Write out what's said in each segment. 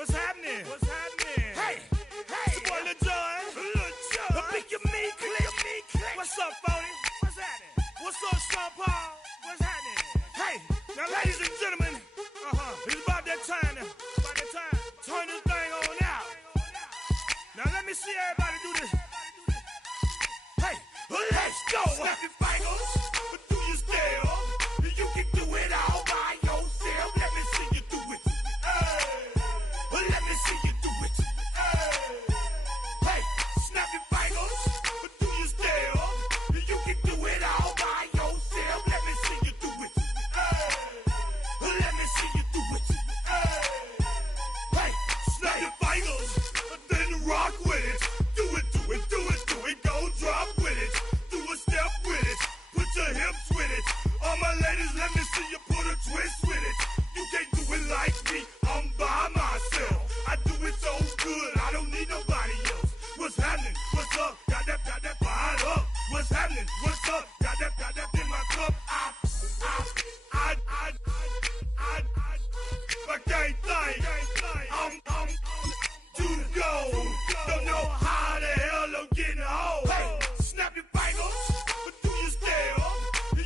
What's happening? What's happening? Hey, it's your boy Lil Jon. The Pick Your Me Click. What's up, Phony? What's happening? What's up, Sean Paul? What's happening? Hey, now ladies and gentlemen, it's about that time now. About that time. Turn this thing on out. Now let me see everybody do this. Hey, let's go. Snap your fingers, but do you still? You can do it all by yourself. Let me see you do it. Let me see you do it. Hey, snap your fingers, but do you still? You can do it all by yourself. Let me see you do it. Let me see you do it. Hey, snap your fingers, then rock with it. Do it, do it, do it, do it. Go drop with it. Do a step with it. Put your hips with it. All my ladies, let me see you put a twist with it. You can't do it like me. I'm by myself. I do it so good. I don't need nobody else. What's happening? What's up? Got that fired up. What's happening? What's up? Got that in my cup. I can't think. I'm to go. Don't know how the hell I'm getting home. Hey, snap your fingers, but do you still?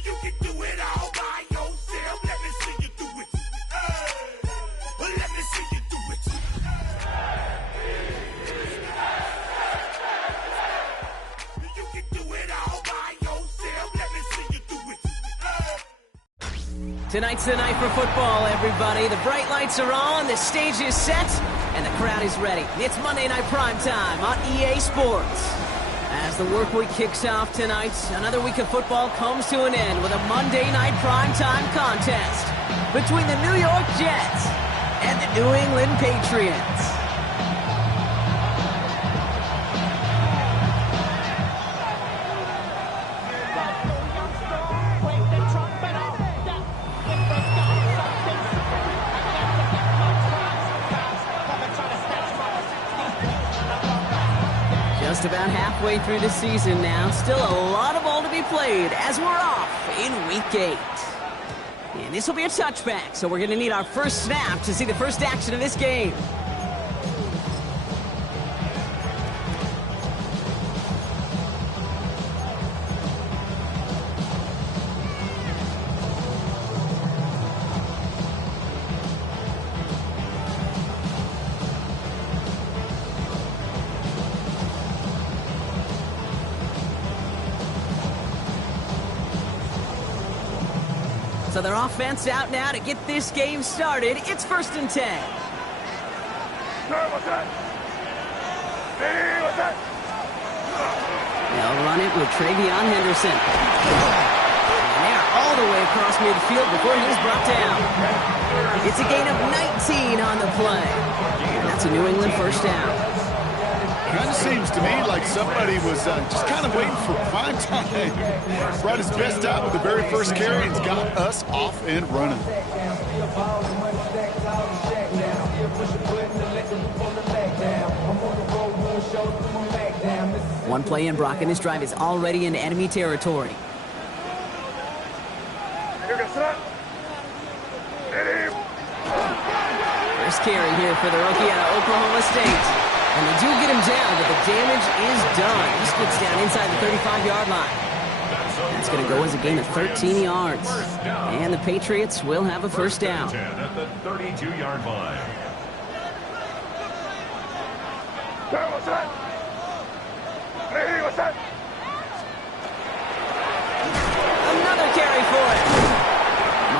You can do it all by yourself. Let me see you do it. Let me see you do it. You can do it all by yourself. Let me see you do it. Tonight's the night for football, everybody. The bright lights are on, the stage is set, and the crowd is ready. It's Monday Night Primetime on EA Sports. As the work week kicks off tonight, another week of football comes to an end with a Monday Night Primetime contest between the New York Jets and the New England Patriots. Just about halfway through the season now. Still a lot of ball to be played as we're off in Week 8. And this will be a touchback, so we're going to need our first snap to see the first action of this game. So their offense out now to get this game started. It's 1st and 10. What's that? Hey, what's that? They'll run it with Travion Henderson. And they're all the way across midfield before he's brought down. It's a gain of 19 on the play. And that's a New England first down. Kind of seems to me like somebody was just kind of waiting for prime time. Brought his best out with the very first carry and got us off and running. One play in, Brock, and this drive is already in enemy territory. First carry here for the rookie out of Oklahoma State. And they do get him down, but the damage is done. He gets down inside the 35-yard line. That's going to go as a gain of 13 yards. And the Patriots will have a first down. At the 32-yard line. What's that? Hey, what's that? Another carry for it.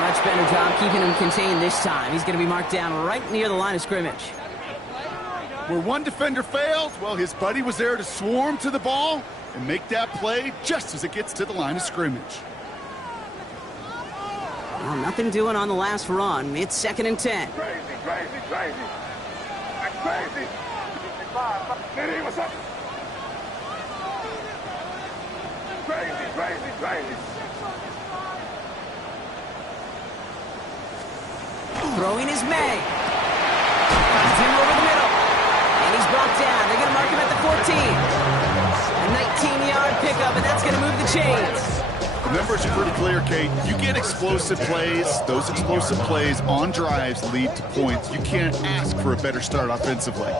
Much better job keeping him contained this time. He's going to be marked down right near the line of scrimmage. Where one defender failed, well, his buddy was there to swarm to the ball and make that play just as it gets to the line of scrimmage. Well, nothing doing on the last run. It's 2nd and 10. Crazy. That's crazy. Hey, what's up? Crazy. Throwing is May. He's in over the middle. And he's brought down. They're going to mark him at the 14. A 19-yard pickup, and that's going to move the chains. Numbers are pretty clear, Kate. You get explosive plays. Those explosive plays on drives lead to points. You can't ask for a better start offensively.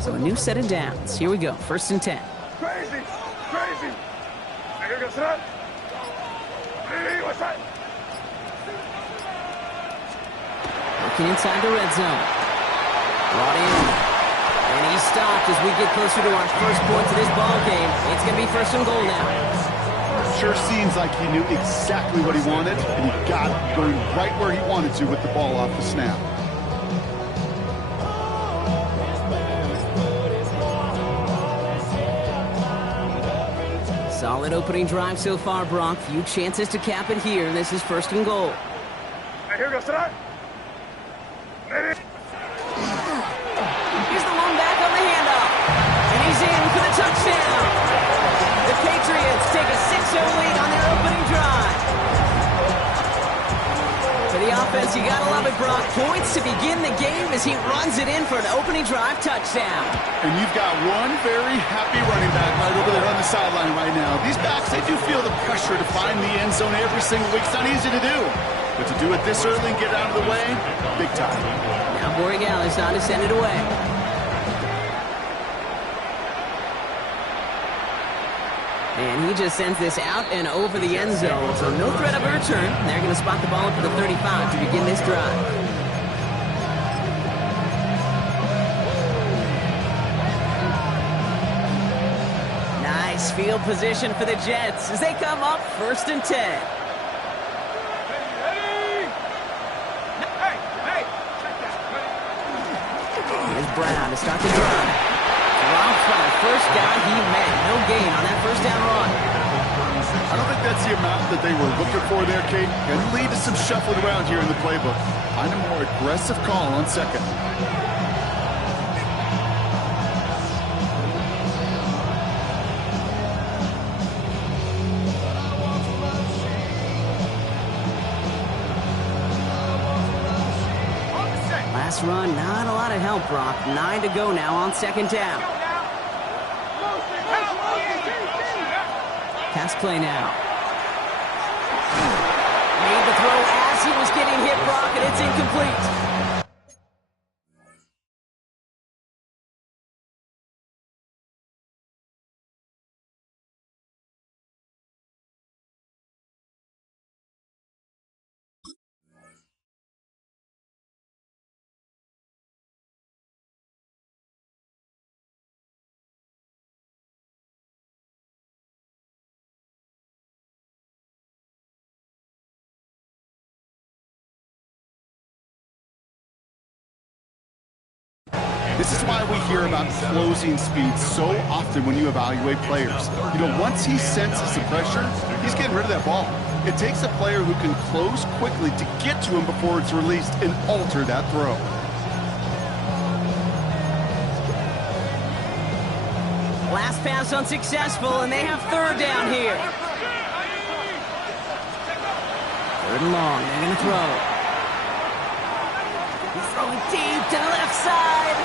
So a new set of downs. Here we go. 1st and 10. Crazy! Crazy! Looking inside the red zone. Brought in. And he's stopped as we get closer to our first points of this ball game. It's going to be 1st and goal now. Sure seems like he knew exactly what he wanted, and he got it going right where he wanted to with the ball off the snap. Solid opening drive so far, Brock. Few chances to cap it here. This is 1st and goal. Here we go, start. Here's the one back on the handoff. And he's in for the touchdown. The Patriots take a 6-0 lead on their opening drive. For the offense, you gotta love it, Brock. Points to begin the game as he runs it in for an opening drive touchdown. And you've got one very happy running back right over there on the sideline right now. These backs, they do feel the pressure to find the end zone every single week. It's not easy to do. But to do it this early and get out of the way, big time. Now Borregales on to send it away. And he just sends this out and over the end zone. So no threat of a return. They're going to spot the ball up to the 35 to begin this drive. Nice field position for the Jets as they come up 1st and 10. Here's Brown to start the drive. Dropped by the first guy he met. No gain on that 1st down run. I don't think that's the amount that they were looking for there, Kate. Can lead to some shuffling around here in the playbook. Find a more aggressive call on 2nd. Last run, not a lot of help, Brock. 9 to go now on 2nd down. Pass play now. Made the throw as he was getting hit, Brock, and it's incomplete. This is why we hear about closing speed so often when you evaluate players. You know, once he senses the pressure, he's getting rid of that ball. It takes a player who can close quickly to get to him before it's released and alter that throw. Last pass unsuccessful, and they have 3rd down here. 3rd and long, they're going to throw. He's throwing deep to the left side.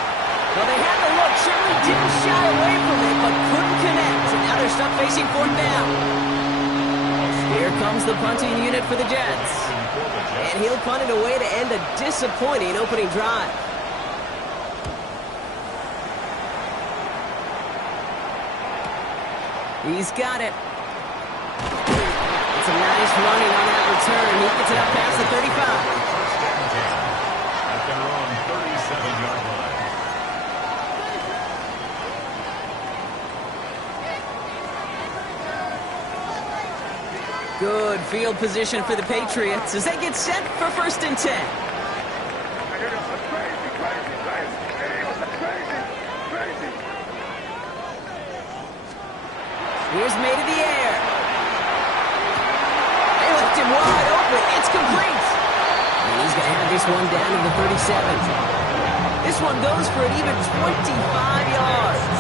Well, they had the look. Sherman didn't shy away from it, but couldn't connect. And now they're stuck facing 4th down. Here comes the punting unit for the Jets. And he'll punt it away to end a disappointing opening drive. He's got it. It's a nice running on that return. He gets it up past the 35. At their own 37-yard line. Good field position for the Patriots as they get set for 1st and 10. Here's made in the air. They left him wide open. It's complete. And he's going to have this one down to the 37. This one goes for an even 25 yards.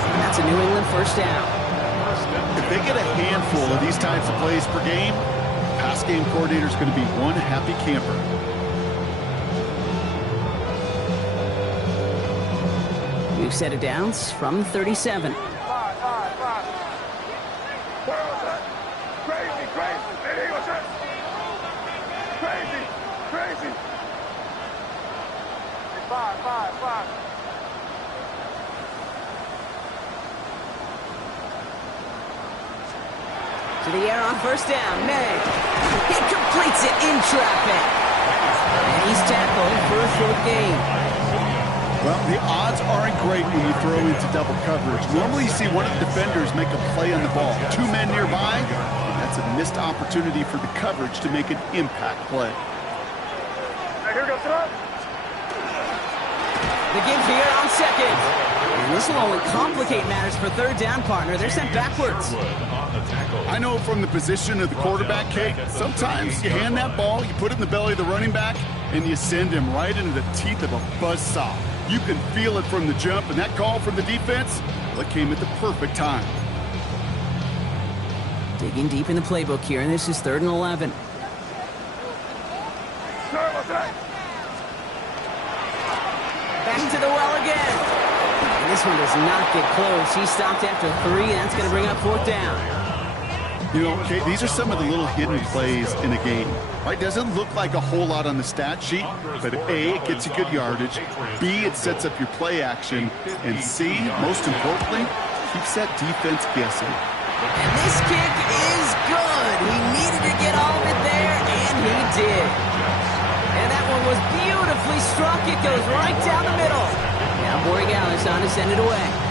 And that's a New England 1st down. If they get a handful of these types of plays per game, pass game coordinator is going to be one happy camper. We've set it downs from 37. To the air on first down, May. He completes it in traffic. And he's tackled for a short gain. Well, the odds aren't great when you throw into double coverage. Normally you see one of the defenders make a play on the ball. Two men nearby, that's a missed opportunity for the coverage to make an impact play. Here goes it. The give here on second. And this will only complicate matters for third down, partner. They're sent backwards. I know from the position of the quarterback, Kate, sometimes you hand that ball, you put it in the belly of the running back, and you send him right into the teeth of a buzzsaw. You can feel it from the jump, and that call from the defense, well, it came at the perfect time. Digging deep in the playbook here, and this is 3rd and 11. Back to the well again. And this one does not get close. He stopped after 3, and that's going to bring up 4th down. You know, Kate, these are some of the little hidden plays in a game. Right? Doesn't look like a whole lot on the stat sheet, but A, it gets you good yardage. B, it sets up your play action. And C, most importantly, keeps that defense guessing. And this kick is good. He needed to get all of it there, and he did. And that one was beautifully struck. It goes right down the middle. Now Borregales on to send it away.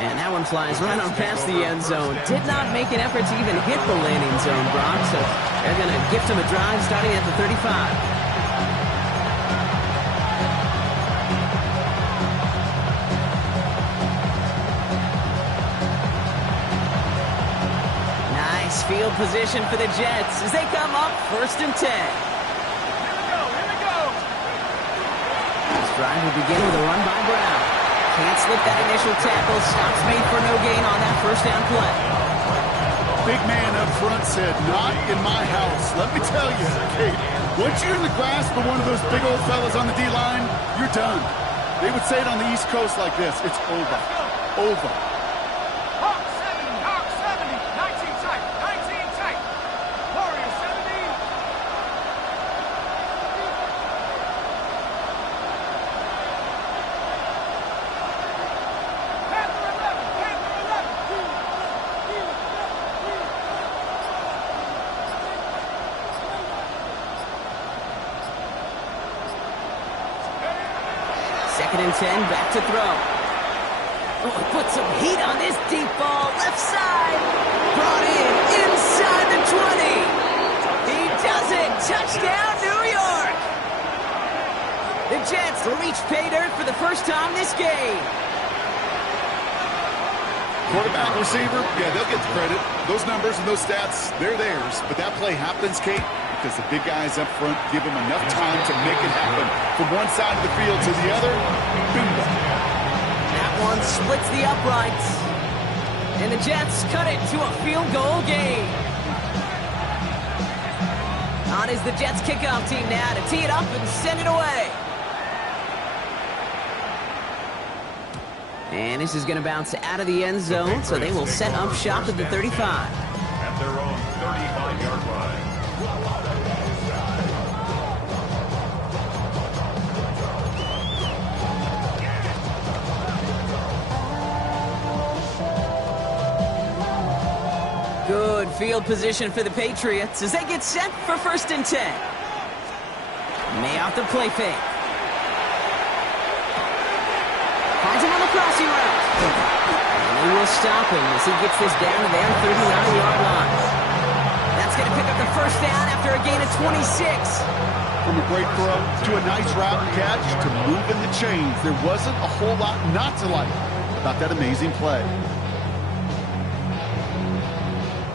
And that one flies right on past the end zone. Did not make an effort to even hit the landing zone, Brock. So they're going to gift him a drive starting at the 35. Nice field position for the Jets as they come up 1st and 10. Here we go. This drive will begin with a run by Brown. Can't slip that initial tackle. Stops made for no gain on that 1st down play. Big man up front said, not in my house. Let me tell you, Kate, once you're in the grasp of one of those big old fellas on the D-line, you're done. They would say it on the East Coast like this. It's over. Over. Hawk 70, 19 tight, 19 tight. Warrior 70. Second and 10, back to throw. Oh, put some heat on this deep ball. Left side. Brought in inside the 20. He does it. Touchdown, New York. The Jets reach pay dirt for the first time this game. Quarterback, receiver, yeah, they'll get the credit. Those numbers and those stats, they're theirs. But that play happens, Kate, because the big guys up front give them enough time to make it happen. From one side of the field to the other, bingo. That one splits the uprights. And the Jets cut it to a field goal game. On is the Jets kickoff team now to tee it up and send it away. And this is going to bounce out of the end zone, so they will set up shop at the 35. At their own 35-yard line. Good field position for the Patriots as they get set for 1st and 10. May off the play fake. Finds him on the crossing route. And they will stop him as he gets this down to their 39-yard line. That's going to pick up the 1st down after a gain of 26. From a great throw to a nice route and catch to moving the chains. There wasn't a whole lot not to like about that amazing play.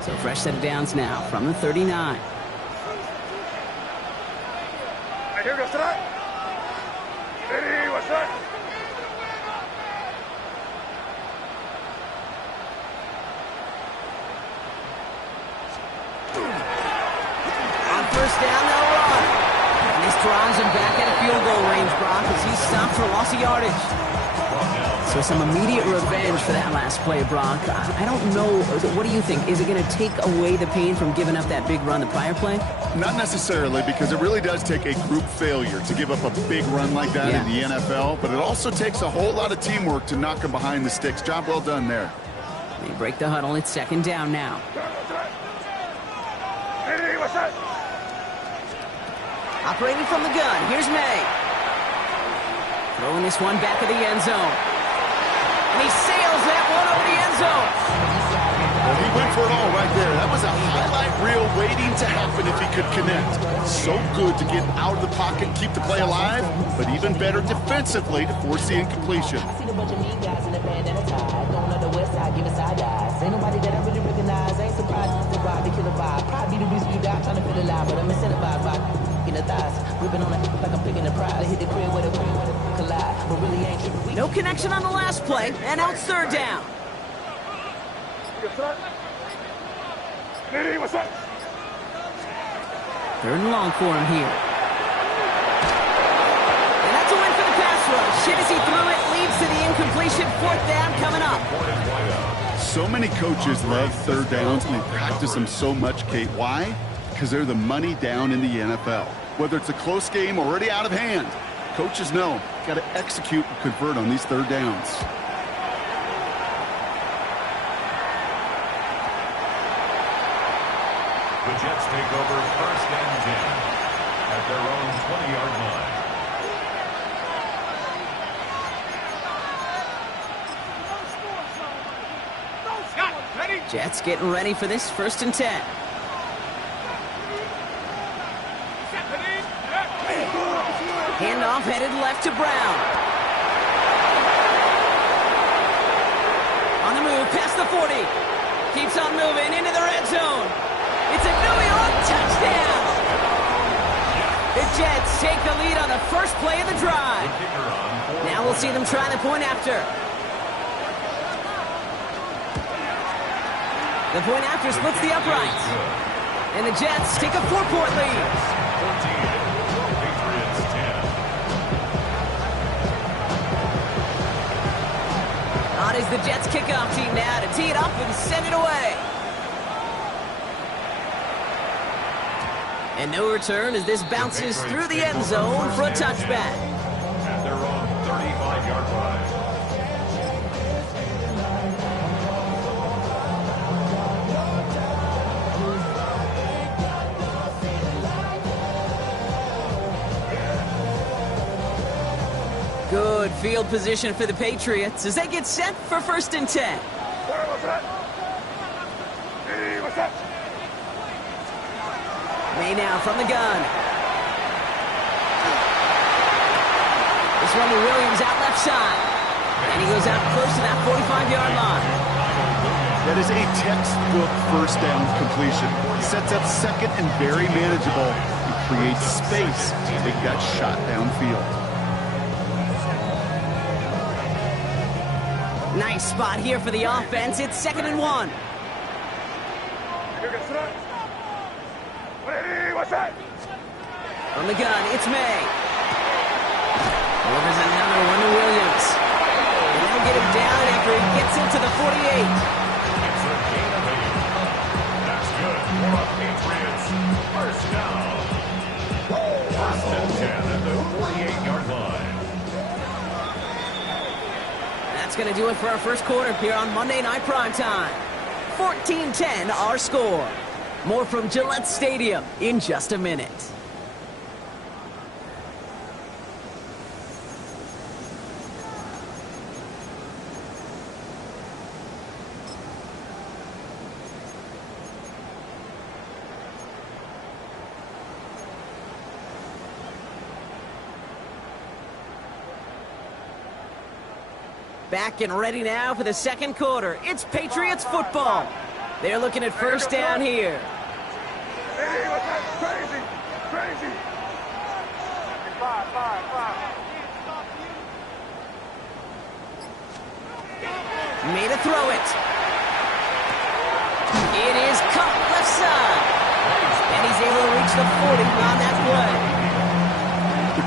So fresh set of downs now from the 39. Here goes tonight. Ready, what's that? first down, they'll run. And this drives him back at a field goal range, Brock, as he's stopped for loss of yardage. So some immediate revenge for that last play, Brock. I don't know. What do you think? Is it going to take away the pain from giving up that big run the prior play? Not necessarily, because it really does take a group failure to give up a big run like that in the NFL, but it also takes a whole lot of teamwork to knock him behind the sticks. Job well done there. They break the huddle. It's second down now. Operating from the gun, here's May. Throwing this one back of the end zone. And he sails that one over the end zone. Well, he went for it all right there. That was a highlight reel waiting to happen if he could connect. So good to get out of the pocket, keep the play alive, but even better defensively to force the incompletion. I see the bunch of mean guys in the band and a tie. Going on the west side, giving side eyes. Ain't nobody that I really recognize. Ain't surprised to ride the killer vibe. Probably the reason you die trying to feel alive, but I'm incentivized by in the thighs. Whipping on it like I'm picking the pride. Hit the crib with a collide, but really ain't true. No connection on the last play, and now it's third down. Third and long for him here. And that's a win for the pass rush. Shit as he threw it, leads to the incompletion. Fourth down coming up. So many coaches love third downs, and they practice them so much, Kate. Why? Because they're the money down in the NFL. Whether it's a close game already out of hand, coaches know, got to execute and convert on these third downs. The Jets take over first and 10 at their own 20-yard line. Jets getting ready for this first and 10. Handoff headed left to Brown. On the move, past the 40. Keeps on moving into the red zone. It's a New York touchdown. The Jets take the lead on the first play of the drive. Now we'll see them try the point after. The point after splits the uprights. And the Jets take a 4-point lead. 14. Patriots 10. On is the Jets kickoff team now to tee it up and send it away. And no return as this bounces through the end zone for a touchback. At their own 35-yard line. Good field position for the Patriots as they get set for first and 10. May now from the gun. This one to Williams out left side. And he goes out close to that 45-yard line. That is a textbook first down completion. Sets up second and very manageable. He creates space to take that shot downfield. Nice spot here for the offense. It's 2nd and 1. From the gun, it's May. Delivers another one to Williams. And they'll get him down after he gets into the 48. It's a gain of 8. That's good for a Patriots first down. First and 10 at the 48-yard line. That's going to do it for our first quarter here on Monday Night Primetime. 14-10 our score. More from Gillette Stadium in just a minute. Back and ready now for the second quarter. It's Patriots football. They're looking at first down here. Made a throw it. It is caught left side. And he's able to reach the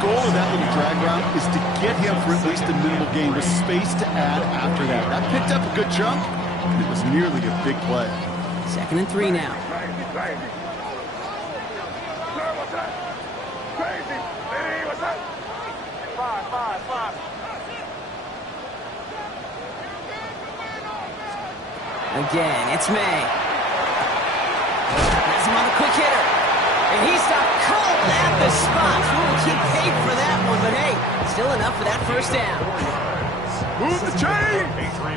goal of that little drag route is to get him for at least a minimal gain with space to add after that. That picked up a good chunk, and it was nearly a big play. 2nd and 3 now. Again, it's May. Has him on the quick hitter. And he stopped cold at the spot. We'll keep paid for that one, but hey, still enough for that first down. Move the chains!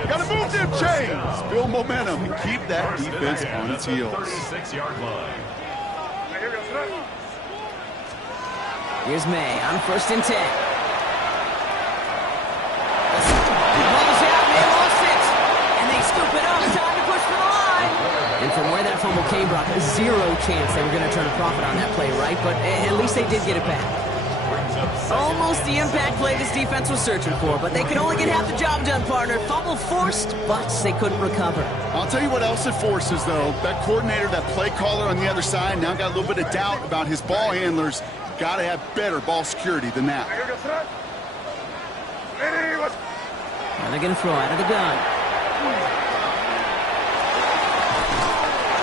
Gotta move them chains! Build momentum and keep that defense on its heels. 36-yard line. Here's May on 1st and 10. Ball's out, May lost it. And they scoop it up. Time to push for the line. And from where that fumble came, Brock, zero chance they were going to turn a profit on that play, right? But at least they did get it back. Almost the impact play this defense was searching for, but they could only get half the job done, partner. Fumble forced, but they couldn't recover. I'll tell you what else it forces, though. That coordinator, that play caller on the other side, now got a little bit of doubt about his ball handlers. Got to have better ball security than that. Now they're going to throw out of the gun.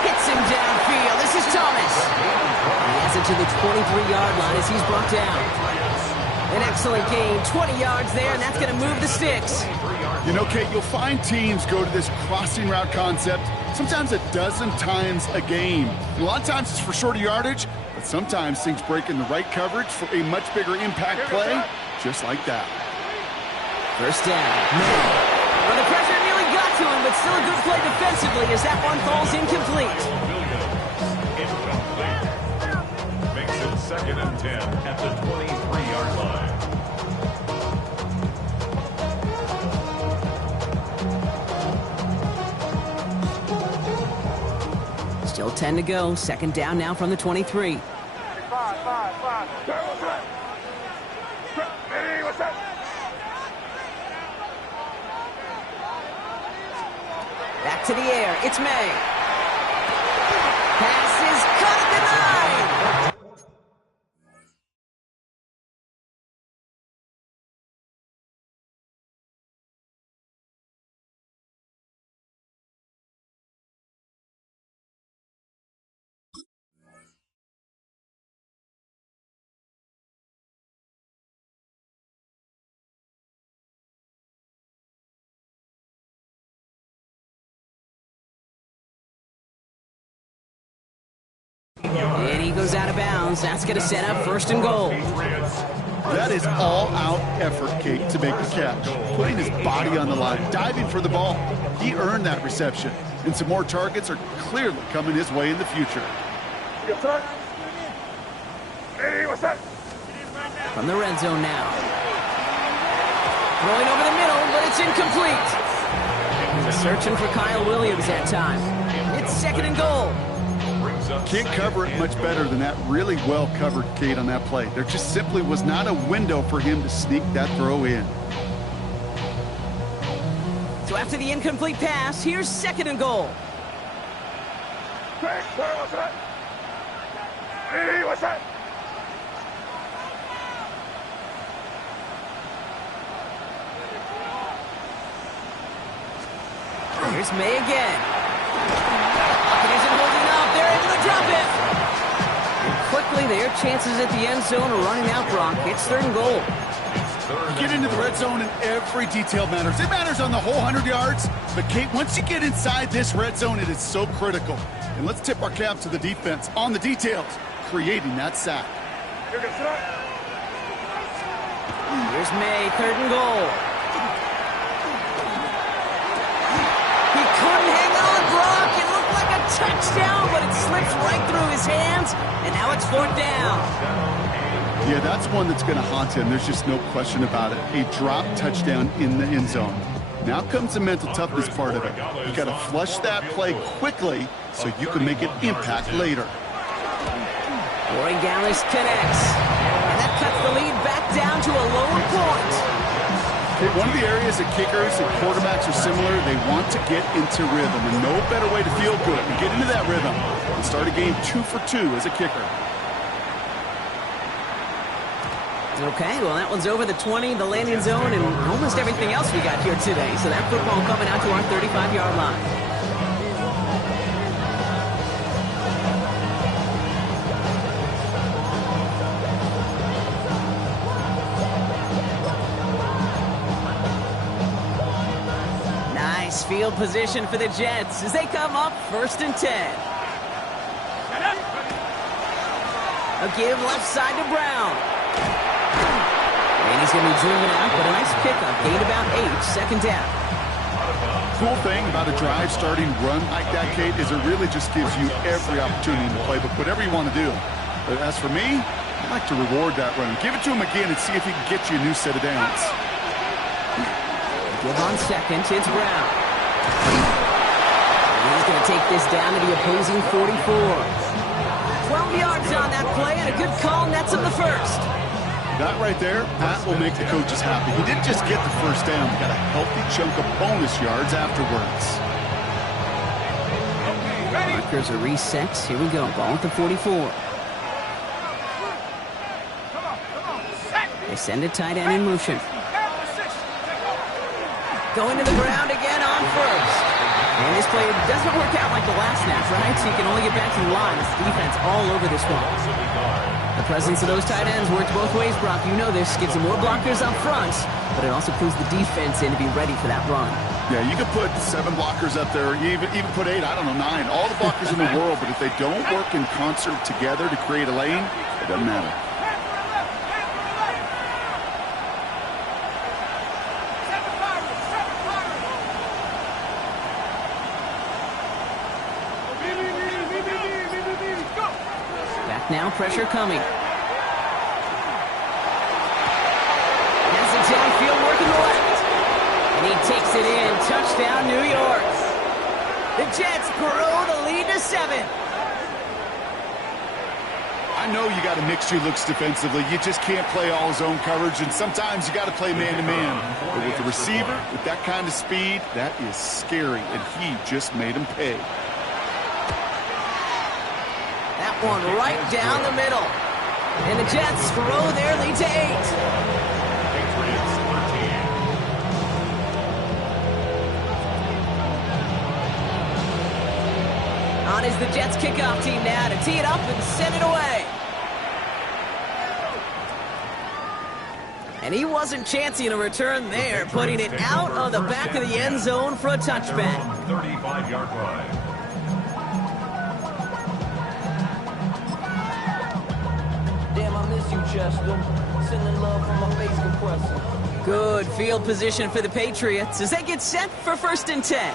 Hits him downfield. This is Thomas. He has it to the 23-yard line as he's brought down. An excellent gain, 20 yards there, and that's going to move the sticks. You know, Kate, you'll find teams go to this crossing route concept sometimes a dozen times a game. And a lot of times it's for shorter yardage, but sometimes things break in the right coverage for a much bigger impact play, just like that. First down. Well, the pressure nearly got to him, but still a good play defensively as that one falls incomplete. Incomplete. Makes it 2nd and 10 at the 23-yard line. Still 10 to go. 2nd down now from the 23. Back to the air. It's May. Pass is caught at the 9. And he goes out of bounds. That's going to set up 1st and goal. That is all-out effort, Kate, to make the catch. Putting his body on the line, diving for the ball. He earned that reception. And some more targets are clearly coming his way in the future. From the red zone now. Throwing over the middle, but it's incomplete. He's searching for Kyle Williams that time. It's 2nd and goal. Can't cover it much better than that. Really well covered, Kate, on that play. There just simply was not a window for him to sneak that throw in. So after the incomplete pass, here's 2nd and goal. Here's May again. It isn't holding up. They're able to drop it. And quickly, their chances at the end zone are running out, Brock. It's 3rd and goal. You get into the red zone and every detail matters. It matters on the whole 100 yards. But, Kate, once you get inside this red zone, it is so critical. And let's tip our cap to the defense on the details, creating that sack. Here's May, 3rd and goal. He couldn't hang on, Brock. It looked like a touchdown, but it slips right through his hands, and now it's 4th down. Yeah, that's one that's going to haunt him. There's just no question about it. A drop touchdown in the end zone. Now comes the mental toughness part of it. You got to flush that play quickly so you can make an impact later. Corey Gallis connects, and that cuts the lead back down to a lower point. Okay, one of the areas that kickers and quarterbacks are similar, they want to get into rhythm, and no better way to feel good and get into that rhythm and start a game 2 for 2 as a kicker. Okay, well, that one's over the 20, the landing zone, and almost everything else we got here today. So that football coming out to our 35-yard line. Nice field position for the Jets as they come up 1st and 10. A give left side to Brown. And he's going to be driven out, but a nice pickup. Gain about 8, 2nd down. Cool thing about a drive starting run like that, Kate, is it really just gives you every opportunity in the playbook, whatever you want to do. But as for me, I like to reward that run. Give it to him again and see if he can get you a new set of downs. Give on 2nd, it's Brown. And he's going to take this down to the opposing 44. 12 yards on that play, and a good call nets him the 1st. That right there, that will make the coaches happy. He didn't just get the 1st down, he got a healthy chunk of bonus yards afterwards. Markers are reset. Here we go. Ball at the 44. They send a tight end in motion. Going to the ground again on 1st. And this play doesn't work out like the last snap, right? So you can only get back to the line. It's defense all over this one. The presence of those tight ends works both ways, Brock. You know this. Gives them more blockers up front, but it also puts the defense in to be ready for that run. Yeah, you could put 7 blockers up there, even put 8, I don't know, 9. All the blockers in the world, but if they don't work in concert together to create a lane, it doesn't matter. Now pressure coming. Has it downfield working the left. And he takes it in. Touchdown, New York. The Jets grow the lead to 7. I know you got to mix your looks defensively. You just can't play all zone coverage, and sometimes you got to play man-to-man. But with the receiver, with that kind of speed, that is scary, and he just made him pay. One right down the middle. And the Jets grow their lead to 8. Patriots 13. On is the Jets kickoff team now to tee it up and send it away. And he wasn't chancing a return there, putting it out of the back of the end zone for a touchback. 35-yard line. Chester, sending love from my face compressor. Good field position for the Patriots as they get set for 1st and 10.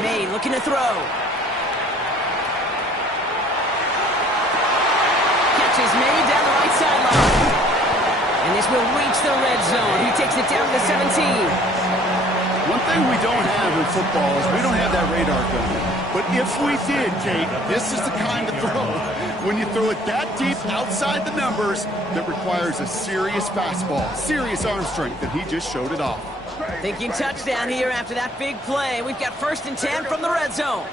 May looking to throw. Catches May down the right sideline. And this will reach the red zone. He takes it down to 17. One thing we don't have in football is we don't have that radar gun. But if we did, Kate, this is the kind of throw, when you throw it that deep outside the numbers, that requires a serious fastball, serious arm strength, and he just showed it off. Thinking touchdown here after that big play. We've got 1st and 10 from the red zone.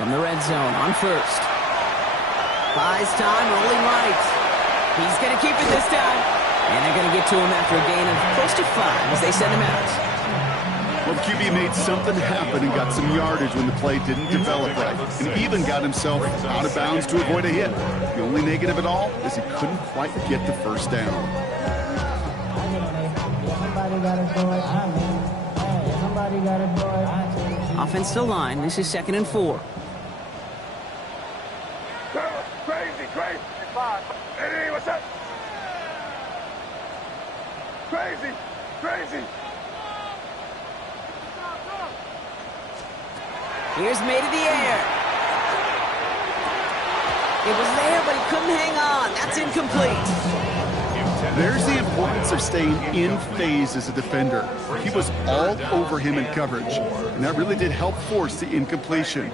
From the red zone on 1st. Buys time, rolling right. He's going to keep it this time. And they're going to get to him after a gain of close to 5 as they send him out. Well, the QB made something happen and got some yardage when the play didn't develop right. And even got himself out of bounds to avoid a hit. The only negative at all is he couldn't quite get the 1st down. Offensive line, this is 2nd and 4. Crazy. Hey, what's up? Crazy. Here's May to the air. It was there, but he couldn't hang on. That's incomplete. There's the importance of staying in phase as a defender. He was all over him in coverage, and that really did help force the incompletion.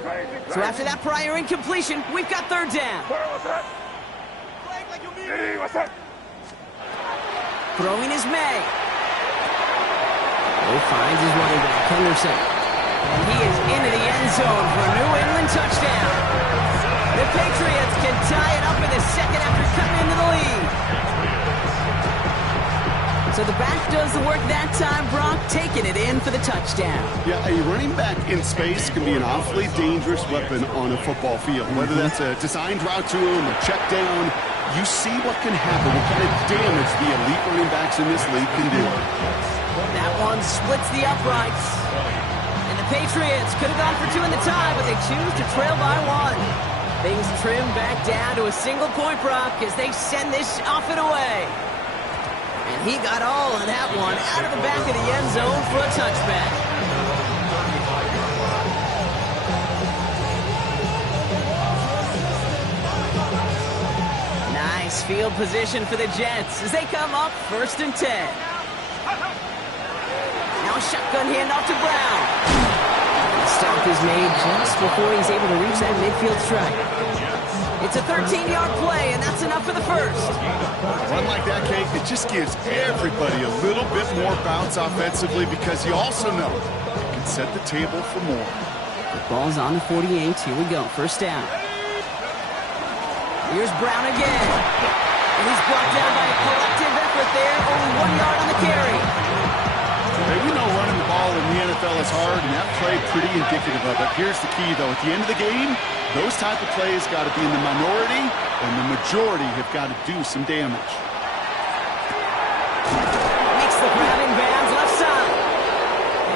So after that prior incompletion, we've got 3rd down. Throwing is May. Oh, finds his running back, Henderson. And he is into the end zone for a New England touchdown. The Patriots can tie it up in the second after cutting into the lead. So the back does the work that time, Brock, taking it in for the touchdown. Yeah, a running back in space can be an awfully dangerous weapon on a football field. Whether that's a designed route to him, a check down, you see what can happen, what kind of damage the elite running backs in this league can do. That one splits the uprights. And the Patriots could have gone for two in the tie, but they choose to trail by one. Things trim back down to a single point, Brock, as they send this off and away. And he got all of that one out of the back of the end zone for a touchback. Nice field position for the Jets as they come up 1st and 10. Now a shotgun handoff to Brown. The stop is made just before he's able to reach that midfield strike. It's a 13-yard play, and that's enough for the first. A run like that, Kate, it just gives everybody a little bit more bounce offensively because you also know it can set the table for more. The ball's on the 48. Here we go. First down. Here's Brown again. And he's brought down by a collective effort there. Only 1 yard on the carry. Hey, we know running the ball in the NFL is hard, and that play pretty indicative of it. Here's the key, though. At the end of the game, those type of plays got to be in the minority, and the majority have got to do some damage. Makes the grab in bounds left side.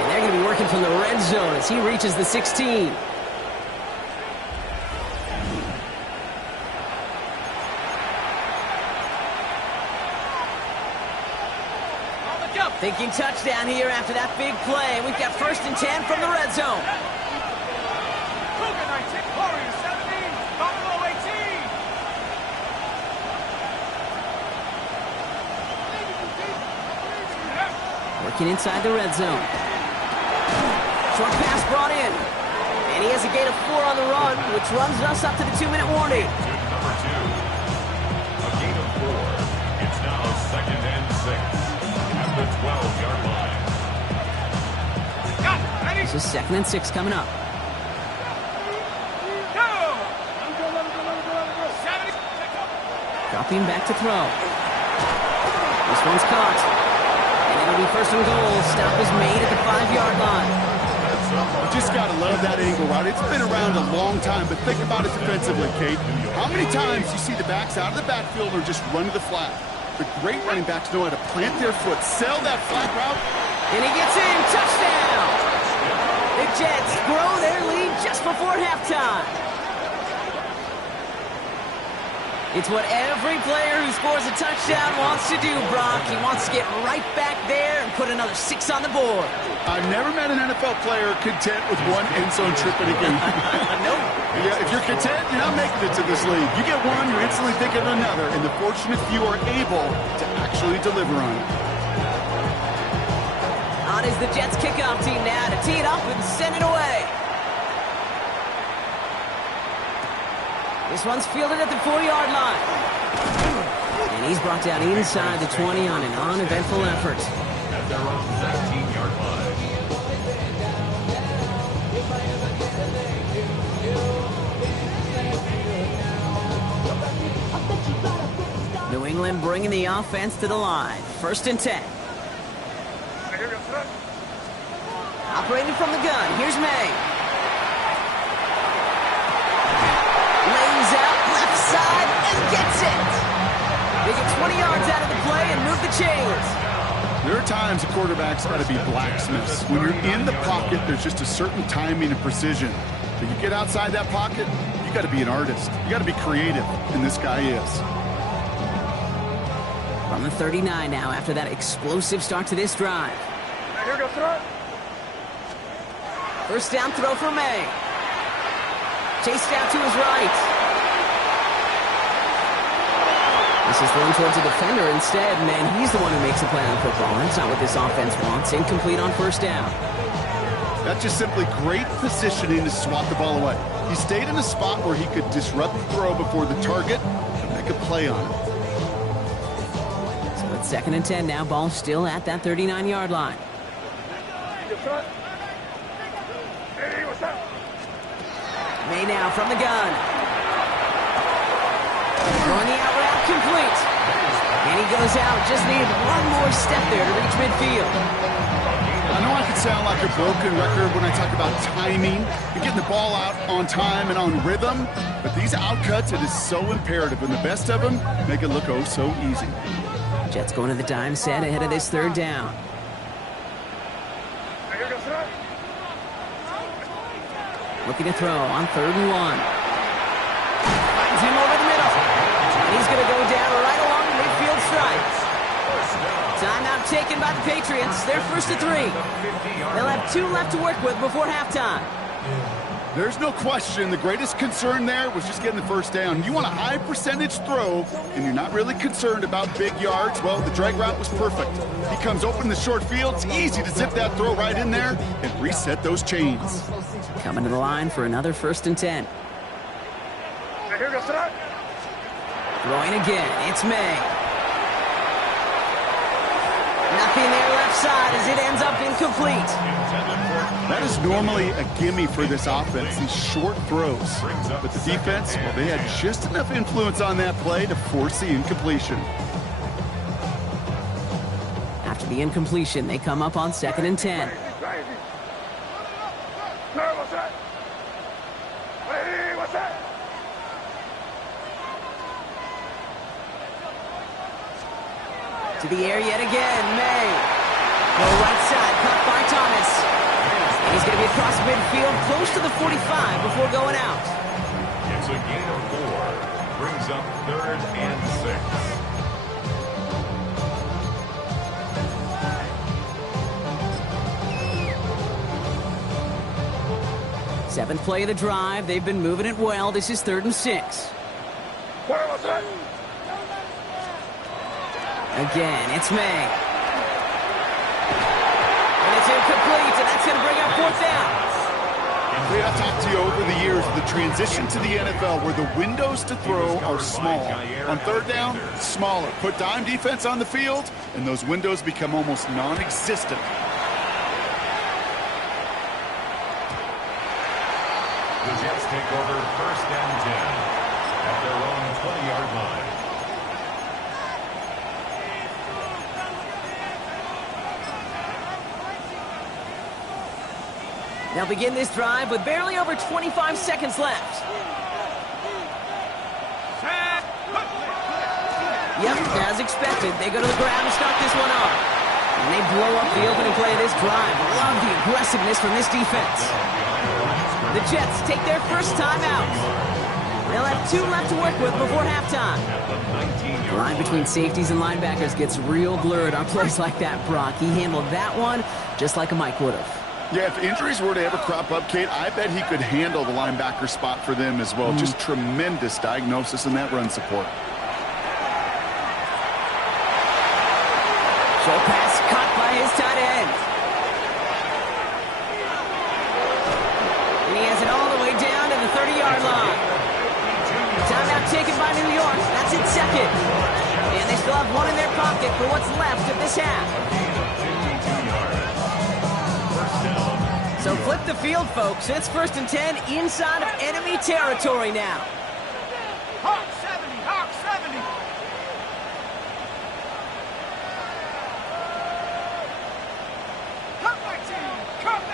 And they're going to be working from the red zone as he reaches the 16. Thinking touchdown here after that big play. We've got 1st and 10 from the red zone. Cougar 19, Warriors 17, Buffalo 18. Working inside the red zone. Short pass brought in. And he has a gain of 4 on the run, which runs us up to the 2-minute warning. Number 2. A gain of 4. It's now 2nd and 6. At the 12-yard line. This is 2nd and 6 coming up. Dropping back to throw. This one's caught. And it'll be 1st and goal. Stop is made at the 5-yard line. You just got to love that angle route. It's been around a long time, but think about it defensively, Kate. How many times you see the backs out of the backfield or just run to the flat? The great running backs know how to plant their foot, sell that flat route. And he gets in. Touchdown! The Jets grow their lead just before halftime. It's what every player who scores a touchdown wants to do, Brock. He wants to get right back there and put another 6 on the board. I've never met an NFL player content with one end zone trip in a game. Nope. Yeah, if you're content, you're not making it to this league. You get one, you're instantly thinking of another, and the fortunate few are able to actually deliver on it. On is the Jets kickoff team now to tee it up and send it away. This one's fielded at the 4-yard line. And he's brought down inside the 20 on an uneventful effort. At their own 17-yard line. New England bringing the offense to the line. 1st and 10. Operating from the gun. Here's May. Lays out left side and gets it. They get 20 yards out of the play and move the chains. There are times a quarterback's got to be blacksmiths. When you're in the pocket, there's just a certain timing and precision. But you get outside that pocket, you got to be an artist. You got to be creative, and this guy is. From the 39 now after that explosive start to this drive. Here we go, throw it. 1st down throw for May. Chased out to his right. This is thrown towards a defender instead, and then he's the one who makes the play on the football. That's not what this offense wants. Incomplete on 1st down. That's just simply great positioning to swat the ball away. He stayed in a spot where he could disrupt the throw before the target and make a play on it. So it's 2nd and 10 now. Ball still at that 39-yard line. May now from the gun. Throwing the out route complete. And he goes out. Just needed one more step there to reach midfield. I know I can sound like a broken record when I talk about timing and getting the ball out on time and on rhythm, but these outcuts, it is so imperative, and the best of them make it look oh so easy. Jets going to the dime set ahead of this third down. Looking to throw on 3rd and 1. Finds him over the middle. And he's going to go down right along the midfield stripe. Timeout taken by the Patriots. They're 1st and 3. They'll have 2 left to work with before halftime. There's no question the greatest concern there was just getting the first down. You want a high percentage throw, and you're not really concerned about big yards. Well, the drag route was perfect. He comes open in the short field. It's easy to zip that throw right in there and reset those chains. Coming to the line for another 1st and 10. Throwing again. It's May. Nothing there left side as it ends up incomplete. That is normally a gimme for this offense, these short throws. But the defense, well, they had just enough influence on that play to force the incompletion. After the incompletion, they come up on 2nd and 10. To the air yet again, May. Go right side, caught by Thomas. And he's going to be across midfield, close to the 45 before going out. It's a gain of 4. Brings up 3rd and 6. 7th play of the drive. They've been moving it well. This is 3rd and 6. Again, it's May. And it's incomplete, and that's going to bring up 4th down. I've talked to you over the years, the transition to the NFL where the windows to throw are small. On 3rd down, smaller. Put dime defense on the field, and those windows become almost non-existent. The Jets take over 1st and 10 at their own 20-yard line. They'll begin this drive with barely over 25 seconds left. Yep, as expected, they go to the ground to start this one off. And they blow up the opening play of this drive. Love the aggressiveness from this defense. The Jets take their first time out. They'll have 2 left to work with before halftime. The line between safeties and linebackers gets real blurred on plays like that, Brock. He handled that one just like a Mike would have. Yeah, if injuries were to ever crop up, Kate, I bet he could handle the linebacker spot for them as well. Just tremendous diagnosis in that run support. Short pass caught by his tight end. And he has it all the way down to the 30-yard line. Timeout taken by New York. That's in 2nd. And they still have 1 in their pocket for what's left of this half. So flip the field, folks. It's 1st and 10 inside of enemy territory now. Hawk 70, Hawk 70. Hawk 19, Hawk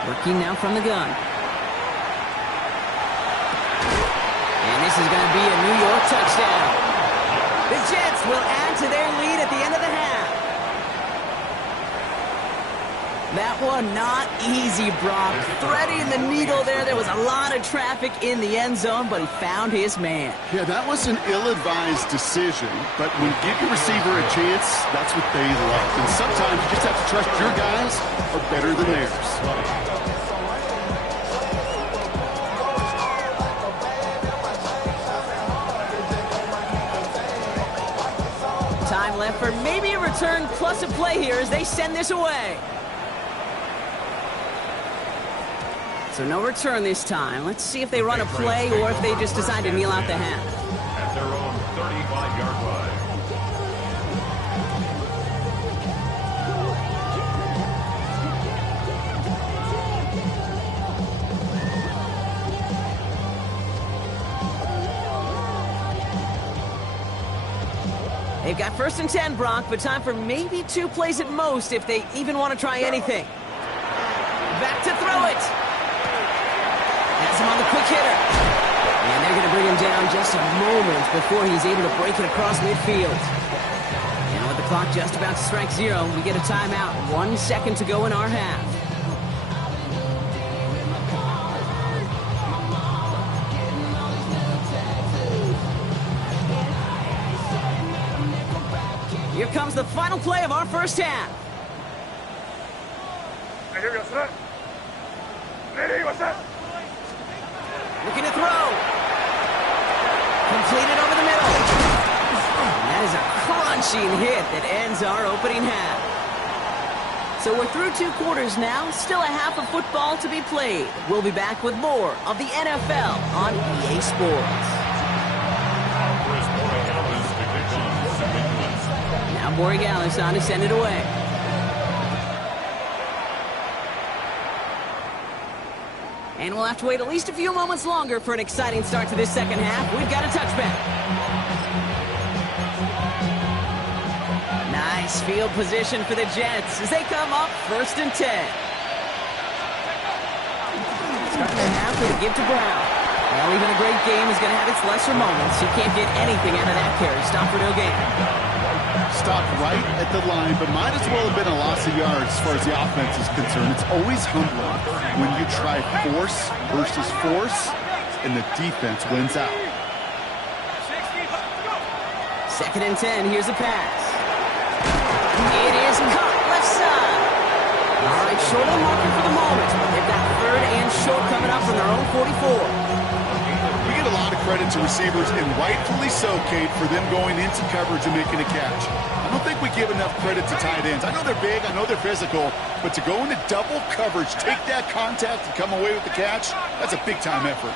19. Working now from the gun. And this is going to be a New York touchdown. The Jets will add to their lead at the end of the half. That one not easy, Brock. Threading the needle there. There was a lot of traffic in the end zone, but he found his man. Yeah, that was an ill-advised decision, but when you give your receiver a chance, that's what they love. And sometimes you just have to trust your guys are better than theirs. Time left for maybe a return plus a play here as they send this away. So no return this time. Let's see if they run a play or if they just decide to kneel out the half. At their own 35-yard They've got 1st and 10, Brock, but time for maybe 2 plays at most if they even want to try anything. Back to throw it. Has him on the quick hitter. And they're going to bring him down just a moment before he's able to break it across midfield. And with the clock just about to strike 0, we get a timeout. 1 second to go in our half. Here comes the final play of our first half. Looking to throw. Completed over the middle. And that is a crunching hit that ends our opening half. So we're through 2 quarters now. Still a half of football to be played. We'll be back with more of the NFL on EA Sports. Now Borregales on to send it away. And we'll have to wait at least a few moments longer for an exciting start to this second half. We've got a touchback. Nice field position for the Jets as they come up 1st and 10. Starting the half with a give to Brown. Well, even a great game is going to have its lesser moments. You can't get anything out of that carry. Stop for no gain. Stopped right at the line, but might as well have been a loss of yards as far as the offense is concerned. It's always humbling when you try force versus force, and the defense wins out. 2nd and 10, here's a pass. It is caught left side. All right, short on marker for the moment. They've got 3rd and short coming up from their own 44. We get a lot of credit to receivers, and rightfully so, Kate, for them going into coverage and making a catch. I don't think we give enough credit to tight ends. I know they're big, I know they're physical, but to go into double coverage, take that contact, and come away with the catch, that's a big-time effort.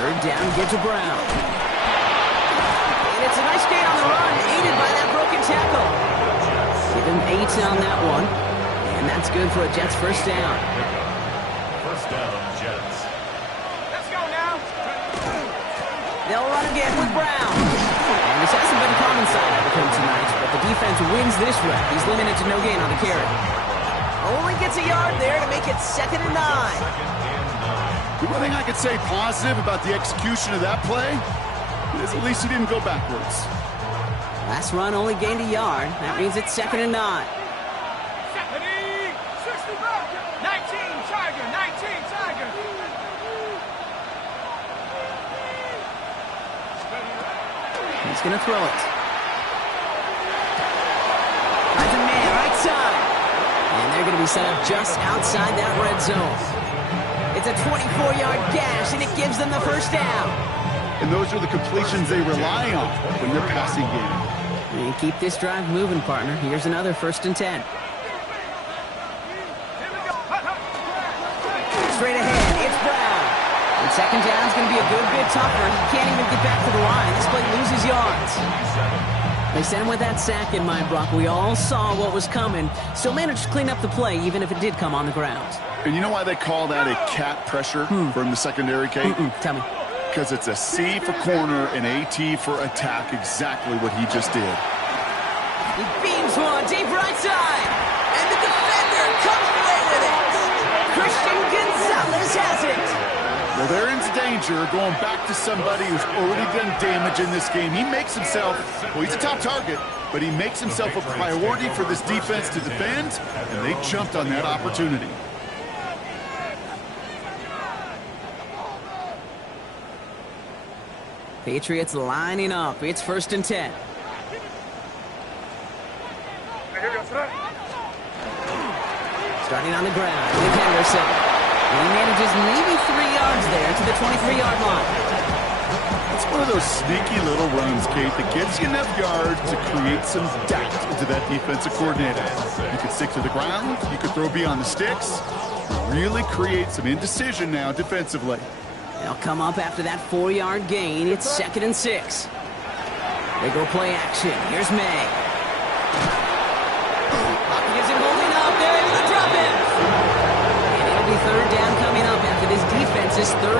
Third down, get to Brown. And it's a nice gain on the run, aided by that broken tackle. Give him 8 on that one, and that's good for a Jets first down. First down, Jets. Let's go now. They'll run again with Brown. And this hasn't been a common sight out of him tonight, but the defense wins this rep. He's limited to no gain on the carry. Only gets a yard there to make it 2nd and 9. The one thing I could say positive about the execution of that play is at least he didn't go backwards. Last run only gained a yard. That means it's 2nd and 9. 19, Tiger, 19, Tiger. He's going to throw it. Finds a man right side. And they're going to be set up just outside that red zone. It's a 24-yard gash, and it gives them the first down. And those are the completions they rely on when they're passing game. And keep this drive moving, partner. Here's another 1st and 10. Straight ahead, it's Brown. And 2nd down's going to be a good bit tougher. He can't even get back to the line. This play loses yards. They sent him with that sack in mind, Brock. We all saw what was coming. Still managed to clean up the play, even if it did come on the ground. And you know why they call that a cat pressure from the secondary, Kate? Tell me. Because it's a C for corner and a T for attack, exactly what he just did. He beams one deep right side, and the defender comes away with it. Christian Gonzalez has it. Well, they're into danger, going back to somebody who's already done damage in this game. He makes himself, well, he's a top target, but he makes himself a priority for this defense to defend, and they jumped on that opportunity. Patriots lining up. It's 1st and 10. Starting on the ground with Henderson. And he manages maybe 3 yards there to the 23-yard line. It's one of those sneaky little runs, Kate, that gets you enough yards to create some doubt into that defensive coordinator. You could stick to the ground. You could throw beyond the sticks. Really create some indecision now defensively. They'll come up after that 4-yard gain. It's 2nd and 6. They go play action. Here's May. Hopkins isn't holding up. They're able to drop him. And it'll be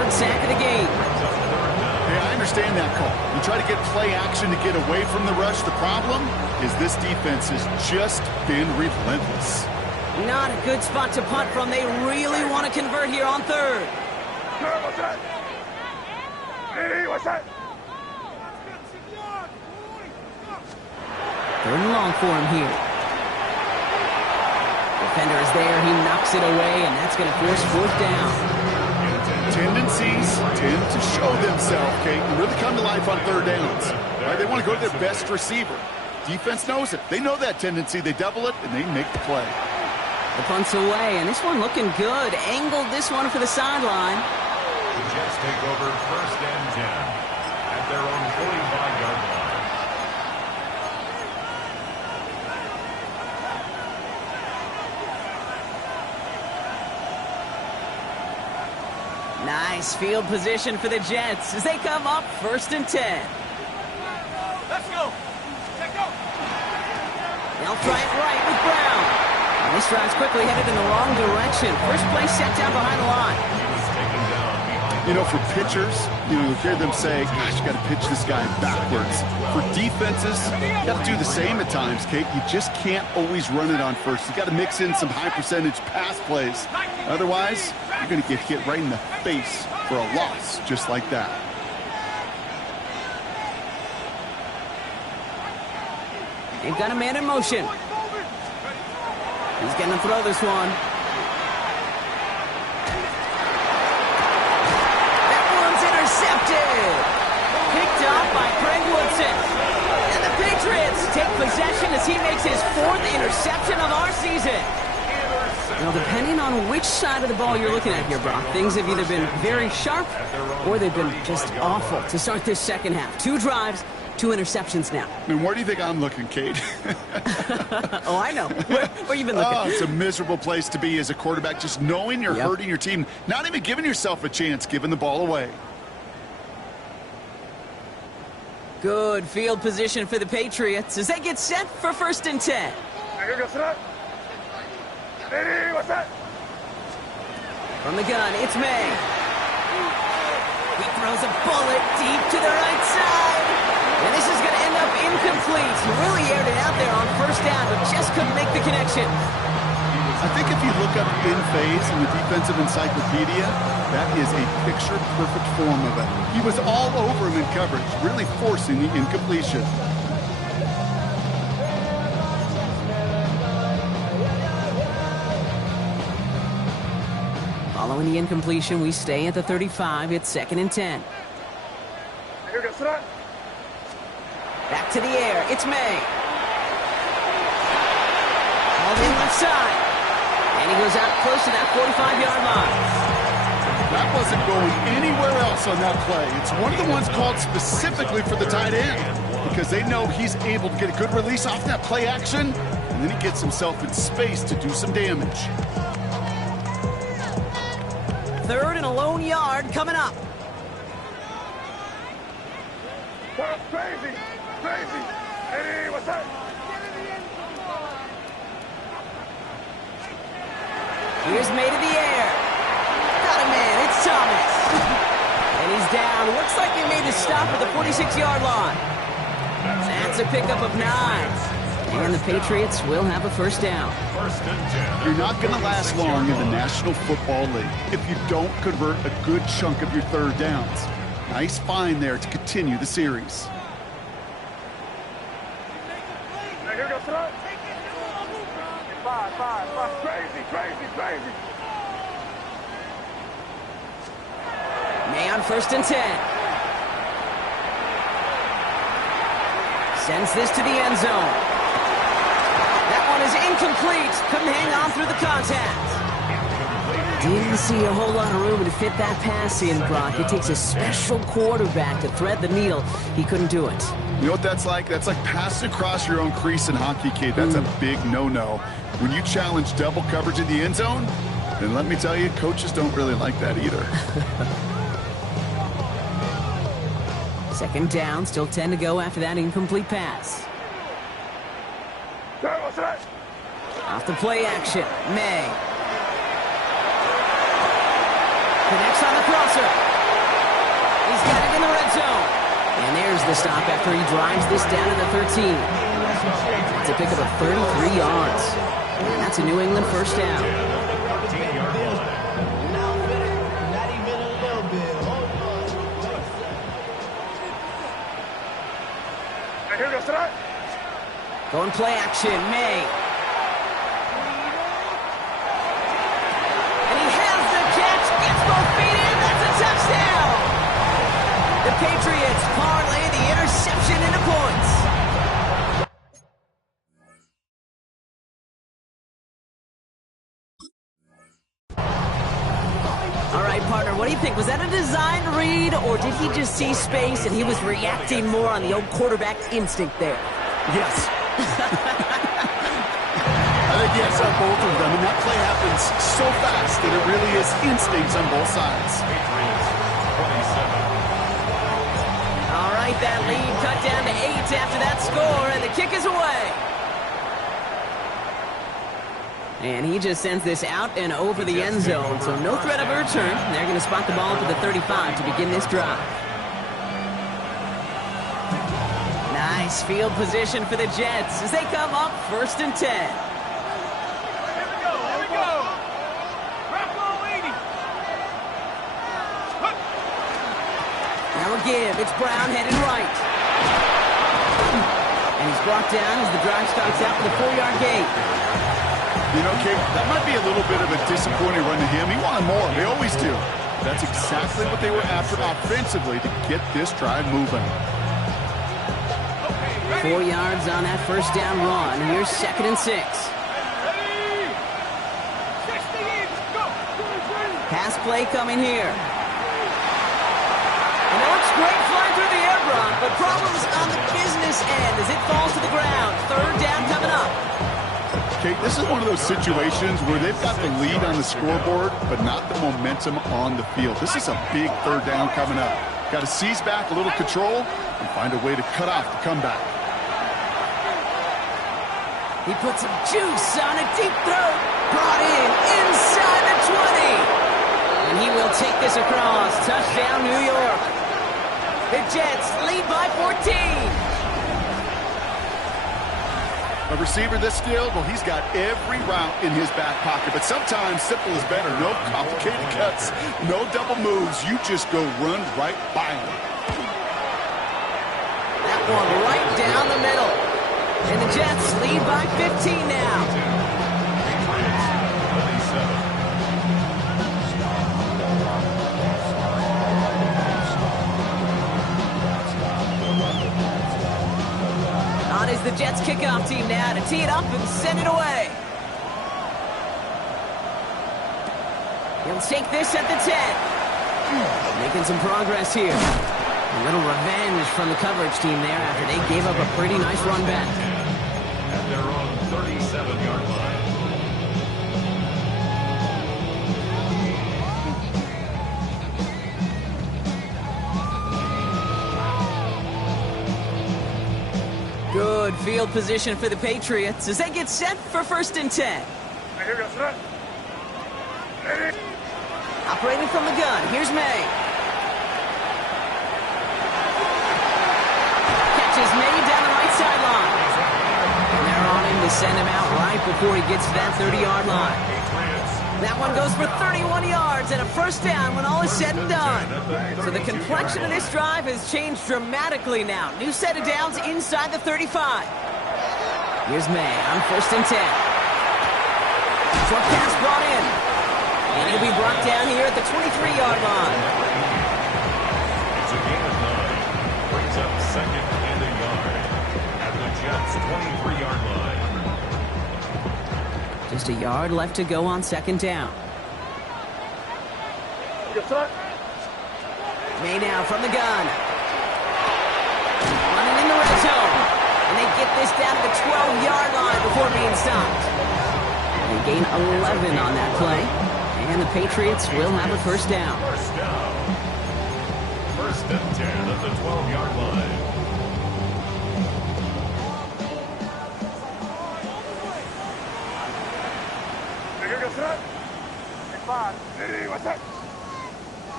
third sack of the game. Hey, I understand that call. You try to get play action to get away from the rush. The problem is this defense has just been relentless. Not a good spot to punt from. They really want to convert here on third. Third and long for him here. Defender is there. He knocks it away, and that's going to force fourth down. Tendencies tend to show themselves, Kate, and really come to life on third downs. Right? They want to go to their best receiver. Defense knows it. They know that tendency. They double it, and they make the play. The punt's away, and this one looking good. Angled this one for the sideline. The Jets take over first and 10 at their own 45-yard line. Nice field position for the Jets as they come up first and 10. Let's go. Let's go. They'll try it right with Brown. And this drive's quickly headed in the wrong direction. First play set down behind the line. You know, for pitchers, you hear them say, gosh, you got to pitch this guy backwards. For defenses, you got to do the same at times, Kate. You just can't always run it on first. You got to mix in some high percentage pass plays. Otherwise, you're going to get hit right in the face for a loss just like that. They've got a man in motion. He's going to throw this one. That one's intercepted. Picked up by Craig Woodson. And the Patriots take possession as he makes his fourth interception of our season. Now, depending on which side of the ball you're looking at here, Brock, things have either been very sharp or they've been just awful to start this second half. 2 drives, 2 interceptions now. I mean, where do you think I'm looking, Kate? Oh, I know. Where you been looking? Oh, it's a miserable place to be as a quarterback, just knowing you're hurting your team, not even giving yourself a chance, giving the ball away. Good field position for the Patriots as they get set for first and 10. From the gun, it's May. He throws a bullet deep to the right side. And this is going to end up incomplete. He really aired it out there on first down, but just couldn't make the connection. I think if you look up in phase in the defensive encyclopedia, that is a picture-perfect form of it. He was all over him in coverage, really forcing the incompletion. Following the incompletion, we stay at the 35. It's second and 10. Back to the air. It's May. Called in left side. And he goes out close to that 45-yard line. That wasn't going anywhere else on that play. It's one of the ones called specifically for the tight end because they know he's able to get a good release off that play action, and then he gets himself in space to do some damage. Third and a lone yard coming up. Crazy. Hey, what's up? Here's May to the air. Got a man. It's Thomas. And he's down. Looks like they made the stop at the 46-yard line. That's a pickup of 9. And the Patriots will have a first down. You're not going to last long in the National Football League if you don't convert a good chunk of your third downs. Nice find there to continue the series. Crazy. May on first and 10. Sends this to the end zone. That one is incomplete. Couldn't hang on through the contact. Didn't see a whole lot of room to fit that pass in, Brock. It takes a special quarterback to thread the needle. He couldn't do it. You know what that's like? That's like passing across your own crease in hockey, Kate. That's a big no-no. When you challenge double coverage in the end zone, then let me tell you, coaches don't really like that either. Second down, still 10 to go after that incomplete pass. Off the play action, May. Connects on the crosser. He's got it in the red zone. And there's the stop after he drives this down to the 13. It's a pickup of 33 yards. And that's a New England first down. Going play action, May. And he has the catch, gets both feet in, that's a touchdown! The Patriots parlay the interception into points. All right, partner, what do you think? Was that a design read, or did he just see space and he was reacting more on the old quarterback instinct there? Yes. I think yes on both of them, and that play happens so fast that it really is instincts on both sides. All right, that lead cut down to 8 after that score, and the kick is away. And he just sends this out and over the end zone, so no threat of a return. They're going to spot the ball to the 35 to begin this drive. Nice field position for the Jets as they come up 1st and 10. Here we go. Rocco 80. Now a give. It's Brown headed right. And he's brought down as the drive starts out with a 4-yard gain. You know, Kate, that might be a little bit of a disappointing run to him. He wanted more. They always do. That's exactly what they were after offensively to get this drive moving. 4 yards on that first down run. Here's 2nd and 6. Pass play coming here. And it looks great flying through the air, Brock, but problems on the business end as it falls to the ground. 3rd down coming up. Kate, this is one of those situations where they've got the lead on the scoreboard, but not the momentum on the field. This is a big 3rd down coming up. Got to seize back a little control and find a way to cut off the comeback. He puts some juice on a deep throw. Brought in inside the 20. And he will take this across. Touchdown, New York. The Jets lead by 14. A receiver this skilled, well, he's got every route in his back pocket. But sometimes simple is better. No complicated cuts, no double moves. You just go run right by him. That one right down the middle. And the Jets lead by 15 now. On is the Jets kickoff team now to tee it up and send it away. He'll take this at the 10. Making some progress here. A little revenge from the coverage team there after they gave up a pretty nice run back. At their own 37-yard line. Good field position for the Patriots as they get set for 1st and 10. Operating from the gun, here's May. Catches May down the right sideline. And they're on him to send him out right before he gets to that 30-yard line. That one goes for 31 yards and a first down when all is said and done. So the complexion of this drive has changed dramatically now. New set of downs inside the 35. Here's May on 1st and 10. Short pass brought in. And he'll be brought down here at the 23-yard line. It's a gain of 9. Brings up 2nd and a yard. At the Jets' 23-yard line. Just a yard left to go on 2nd down. May now from the gun. Running in the red zone. And they get this down to the 12-yard line before being stopped. They gain 11 on that play. And the Patriots will have a first down. First down. 1st and 10 at the 12-yard line.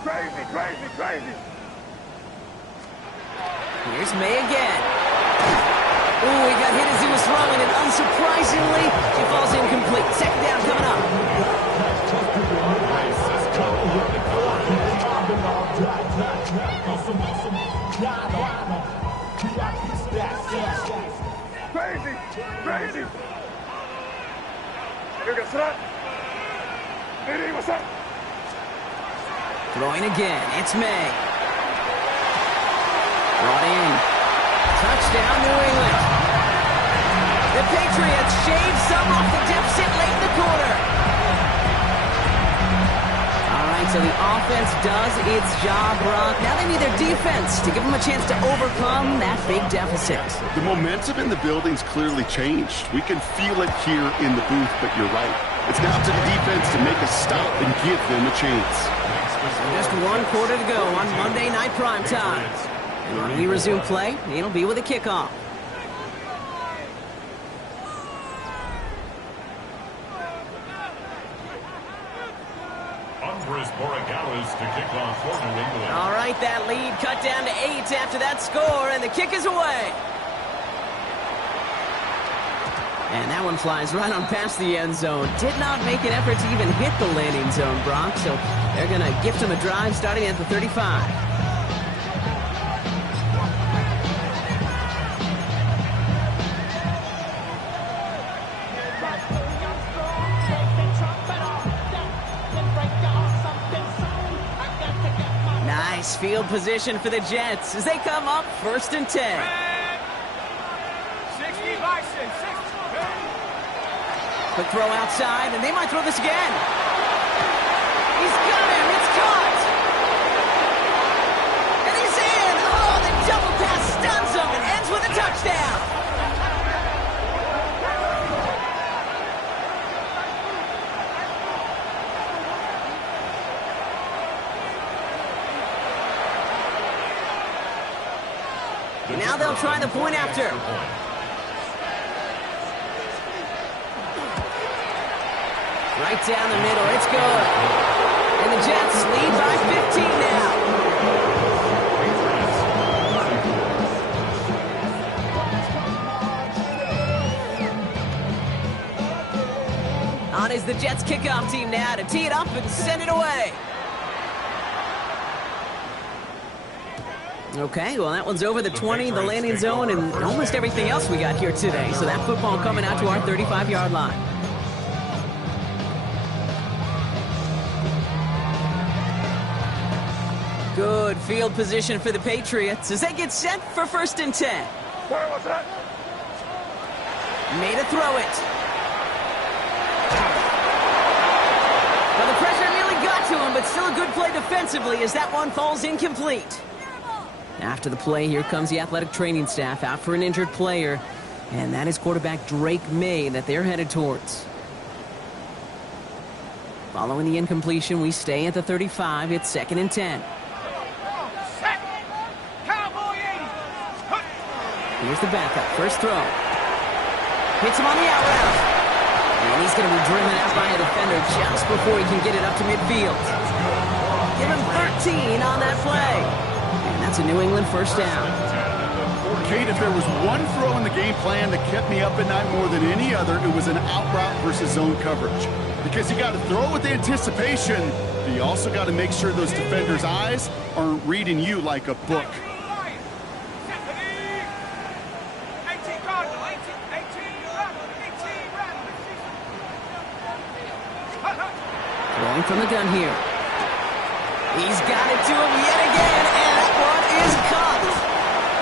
Crazy. Here's May again. Ooh, he got hit as he was throwing, and unsurprisingly, he falls incomplete. Second down coming up. Crazy. Throwing again. It's May. Brought in. Touchdown, New England. The Patriots shave some off the deficit late in the quarter. All right, so the offense does its job, Brock. Now they need their defense to give them a chance to overcome that big deficit. The momentum in the building's clearly changed. We can feel it here in the booth, but you're right. It's now to the defense to make a stop and give them a chance. Just one quarter to go on Monday Night Primetime. And when we resume play, it'll be with a kickoff. Andres Borregales to kick off for New England. All right, that lead cut down to 8 after that score, and the kick is away. And that one flies right on past the end zone. Did not make an effort to even hit the landing zone, Brock, so they're going to gift him a drive starting at the 35. Nice field position for the Jets as they come up 1st and 10. 60 Bison, 60. Quick throw outside, and they might throw this again. He's got him. It's caught. And he's in. Oh, the double pass stuns him and ends with a touchdown. And now they'll try the point after. Right down the middle, it's good. And the Jets lead by 15 now. On is the Jets kickoff team now to tee it up and send it away. Okay, well, that one's over the 20, the landing zone, and almost everything else we got here today. So that football coming out to our 35-yard line. Good field position for the Patriots as they get set for 1st and 10. What's that? Made a throw it. Well, the pressure nearly got to him, but still a good play defensively as that one falls incomplete. After the play, here comes the athletic training staff out for an injured player, and that is quarterback Drake May that they're headed towards. Following the incompletion, we stay at the 35. It's 2nd and 10. Here's the backup. First throw. Hits him on the out route. And he's going to be driven out by a defender just before he can get it up to midfield. Give him 13 on that play. And that's a New England 1st down. Kate, if there was one throw in the game plan that kept me up at night more than any other, it was an out route versus zone coverage. Because you got to throw with anticipation, but you also got to make sure those defenders' eyes aren't reading you like a book. Throwing from the gun here. He's got it to him yet again, and that one is caught.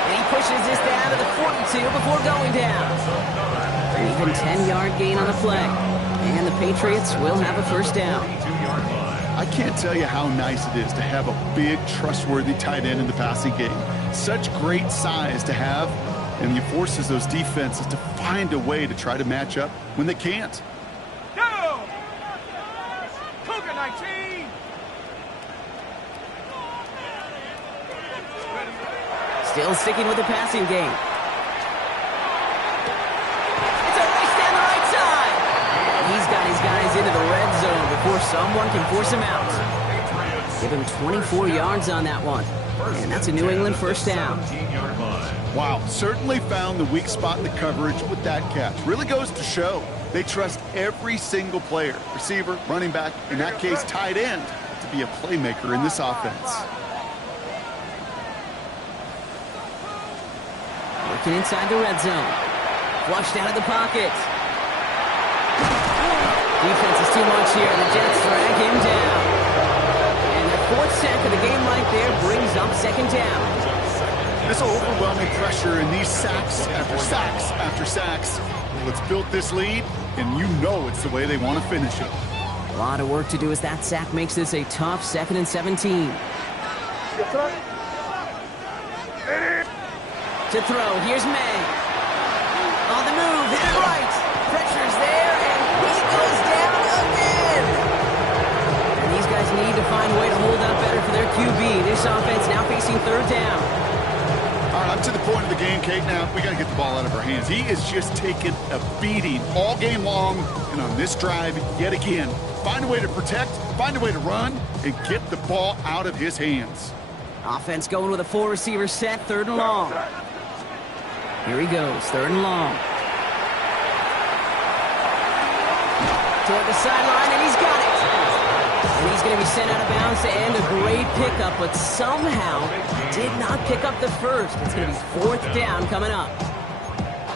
And he pushes this down to the 42 before going down. An even 10-yard gain on the play. And the Patriots will have a 1st down. I can't tell you how nice it is to have a big, trustworthy tight end in the passing game. Such great size to have, and he forces those defenses to find a way to try to match up when they can't. Go! Cougar 19! Still sticking with the passing game. It's a race down the right side. He's got his guys into the red zone before someone can force him out. Patriots Give him 24 yards on that one. And that's a New England first down. 17-yard line. Wow, certainly found the weak spot in the coverage with that catch. Really goes to show they trust every single player, receiver, running back, in that case, tight end, to be a playmaker in this offense. Working inside the red zone. Flushed out of the pocket. Defense is too much here. The Jets drag him down. And their fourth sack of the game right there brings up second down. This overwhelming pressure and these sacks after sacks after sacks. Let's build this lead, and you know it's the way they want to finish it. A lot of work to do as that sack makes this a tough 2nd and 17. To throw, here's May. On the move, hit it right. Pressure's there, and he goes down again. And these guys need to find a way to hold up better for their QB. This offense now facing third down. All right, up to the point of the game, Kate. Now, we got to get the ball out of our hands. He is just taking a beating all game long, and on this drive, yet again, find a way to protect, find a way to run, and get the ball out of his hands. Offense going with a 4-receiver set, 3rd and long. Here he goes, 3rd and long. Toward the sideline, and he's got it. And he's going to be sent out of bounds to end a great pickup, but somehow did not pick up the first. It's going to be 4th down coming up.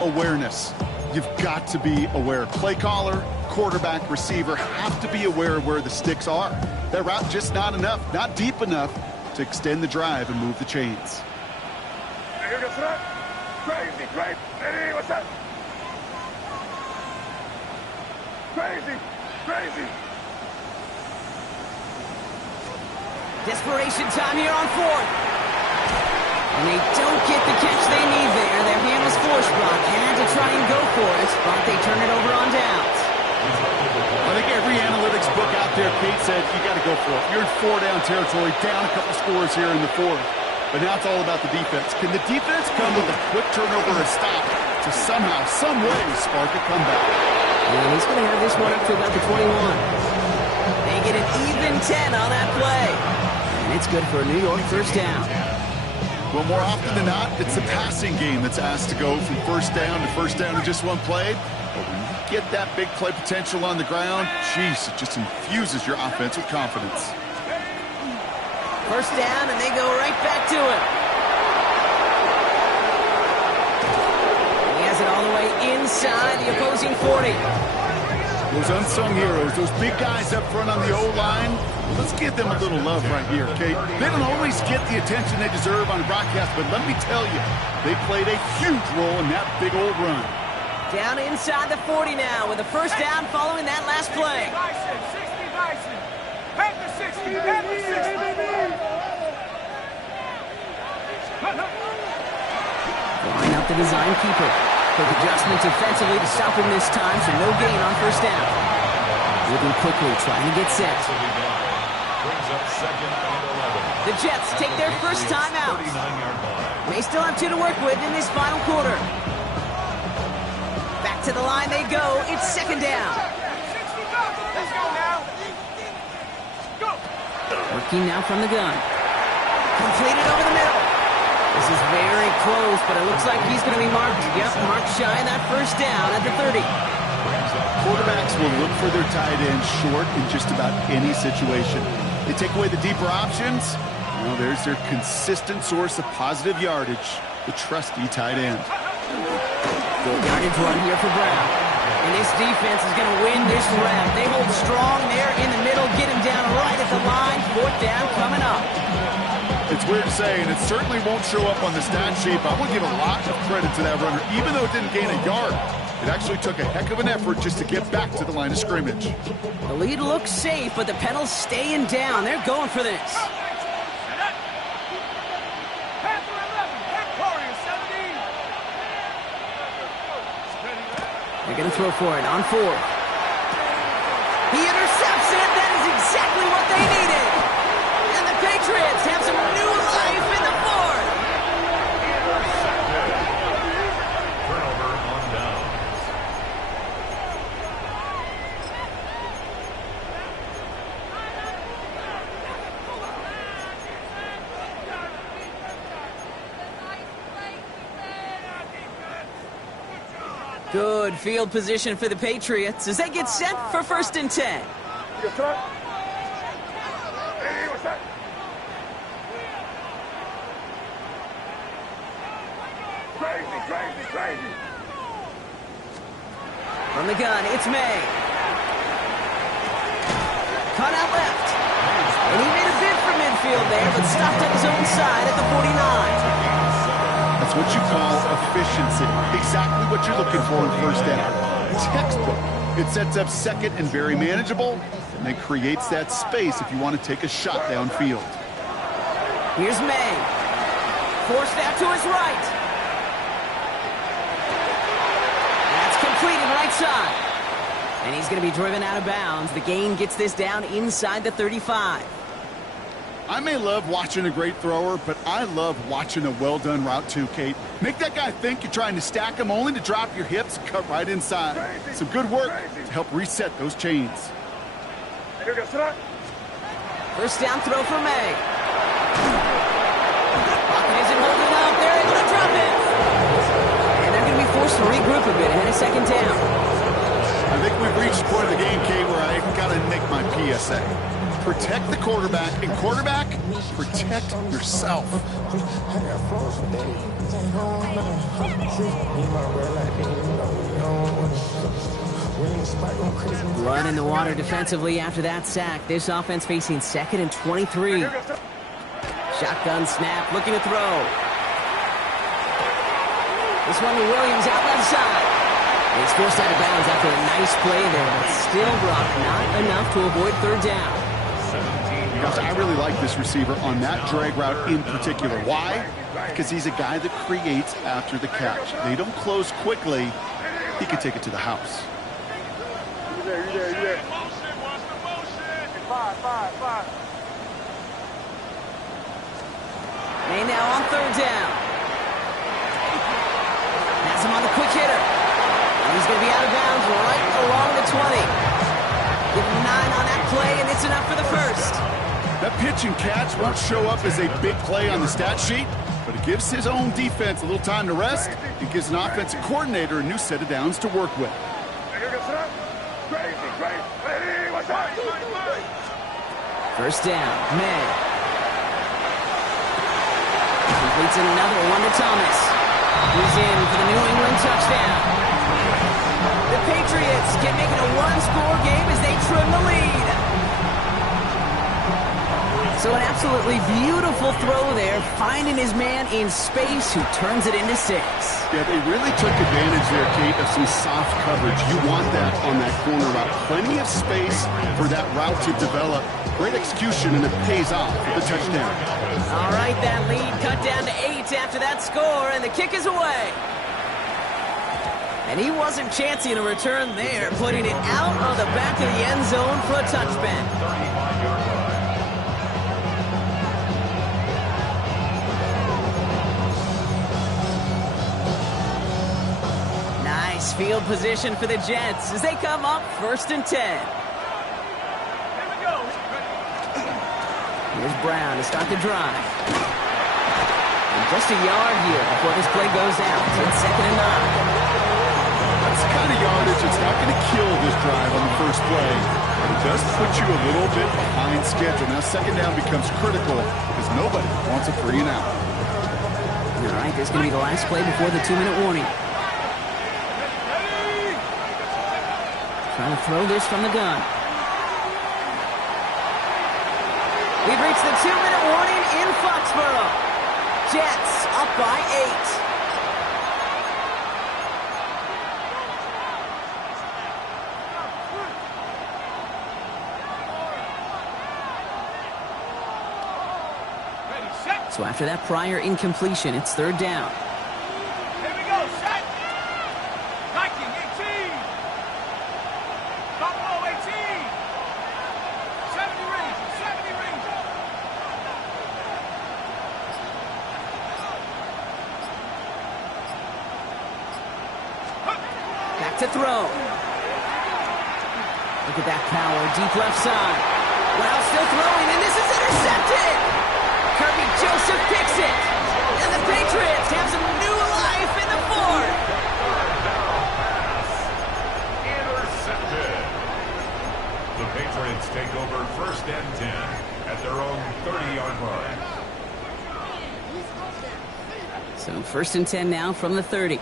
Awareness. You've got to be aware. Play caller, quarterback, receiver have to be aware of where the sticks are. That route just not enough, not deep enough to extend the drive and move the chains. Crazy, crazy. Hey, what's up? Crazy, crazy. Desperation time here on 4th. And they don't get the catch they need there. Their hand was forced, Brock. Had to try and go for it, but they turn it over on downs. I think every analytics book out there, Kate, said you got to go for it. You're in 4-down territory, down a couple scores here in the 4th. But now it's all about the defense. Can the defense come with a quick turnover or stop to somehow, some way, spark a comeback? And he's going to have this one up to about the 21. They get an even 10 on that play. And it's good for a New York first down. Well, more often than not, it's the passing game that's asked to go from first down to just one play. But when you get that big play potential on the ground, geez, it just infuses your offense with confidence. First down, and they go right back to it. He has it all the way inside the opposing 40. Those unsung heroes, those big guys up front on the O-line, let's give them a little love right here, okay? They don't always get the attention they deserve on broadcast, but let me tell you, they played a huge role in that big old run. Down inside the 40 now with a first down following that last play. 60 Bison. Head to 60. Head to 60. Line up the design keeper. Quick adjustment defensively to stop him this time, so no gain on first down. Moving quickly, trying to get set. Brings up 2nd and 11. The Jets take their first time out. They still have 2 to work with in this final quarter. Back to the line they go. It's 2nd down. Let's go now. Go. Working now from the gun. Completed over the middle. This is very close, but it looks like he's going to be marked. Yep, marked shy of that first down at the 30. Quarterbacks will look for their tight end short in just about any situation. They take away the deeper options. Well, there's their consistent source of positive yardage, the trusty tight end. Good yardage run here for Brown. And this defense is going to win this round. They hold strong there in the middle, get him down right at the line. 4th down coming up. It's weird to say, and it certainly won't show up on the stat sheet, but I will give a lot of credit to that runner. Even though it didn't gain a yard, it actually took a heck of an effort just to get back to the line of scrimmage. The lead looks safe, but the Pendles staying down. They're going for this. They're going to throw for it on 4th. He intercepts it. That is exactly what they needed. And the Patriots have some new life in the 4th. Turnover on downs. Good field position for the Patriots as they get set for 1st and 10. Crazy. From the gun, it's May. Cut out left. And he made a bid for midfield there, but stopped at his own side at the 49. That's what you call efficiency. Exactly what you're looking for in 1st down. Textbook. It sets up 2nd and very manageable, and then creates that space if you want to take a shot downfield. Here's May. Forced out to his right. That's completed right side. And he's going to be driven out of bounds. The gain gets this down inside the 35. I may love watching a great thrower, but I love watching a well-done route too, Kate. Make that guy think you're trying to stack him only to drop your hips and cut right inside. Some good work to help reset those chains. 1st down throw for May. Pocket isn't holding up. They're able to drop it. And they're going to be forced to regroup a bit ahead of 2nd down. I think we've reached the point of the game, Kate, where I got to make my PSA. Protect the quarterback, and quarterback, protect yourself. Blood in the water defensively after that sack. This offense facing 2nd and 23. Shotgun snap, looking to throw. This one to Williams out left side. And he's forced out of bounds after a nice play there, but still brought not enough to avoid 3rd down. Gosh, I really like this receiver on that drag route in particular. Why? Because he's a guy that creates after the catch. They don't close quickly. He can take it to the house. You there. Five. May now on 3rd down. Has him on the quick hitter. And he's going to be out of bounds right along the 20. Give him 9 on that play, and it's enough for the 1st. That pitch and catch won't show up as a big play on the stat sheet, but it gives his own defense a little time to rest. It gives an offensive coordinator a new set of downs to work with. 1st down, May. Completes another one to Thomas. He's in for the New England touchdown. The Patriots can make it a 1-score game as they trim the lead. So an absolutely beautiful throw there, finding his man in space who turns it into 6. Yeah, they really took advantage there, Kate, of some soft coverage. You want that on that corner route. Plenty of space for that route to develop. Great execution, and it pays off for the touchdown. All right, that lead cut down to 8 after that score, and the kick is away. And he wasn't chancing a return there, putting it out of the back of the end zone for a touchback. 35-yard line. Nice field position for the Jets as they come up 1st and 10. Here's Brown to start the drive. And just a yard here before this play goes out. It's 2nd and 9. That's the kind of yardage that's not going to kill this drive on the first play. But it does put you a little bit behind schedule. Now 2nd down becomes critical because nobody wants a 3 and out. All right, this is going to be the last play before the 2-minute warning. Trying to throw this from the gun. We've reached the 2-minute warning in Foxborough. Jets up by 8. So after that prior incompletion, it's 3rd down. Here we go, set. Viking 18. Buffalo 18. 70 Rangers, 70 Rangers. Back to throw. Look at that power, deep left side. Well, still throwing, and this is intercepted. Kirby Joseph picks it. And the Patriots have some new life in the 4th. take over 1st and 10 at their own 30-yard line. So 1st and 10 now from the 30.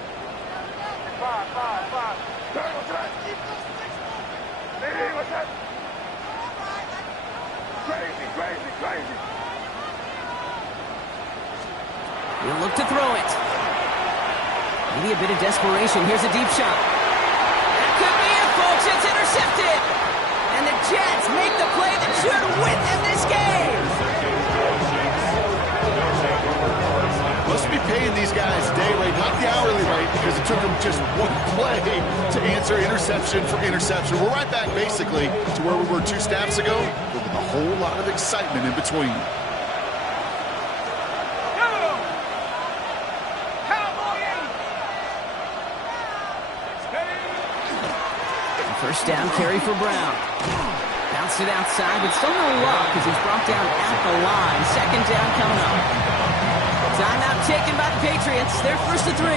He'll look to throw it. Maybe a bit of desperation. Here's a deep shot. That could be it, folks. It's intercepted. And the Jets make the play that should win them this game. Must be paying these guys day rate, not the hourly rate, because it took them just one play to answer interception for interception. We're right back, basically, to where we were 2 snaps ago, but with a whole lot of excitement in between. First down carry for Brown. Bounced it outside, but still no luck as he's brought down at the line. 2nd down coming up. Timeout taken by the Patriots. They're 1st and 3.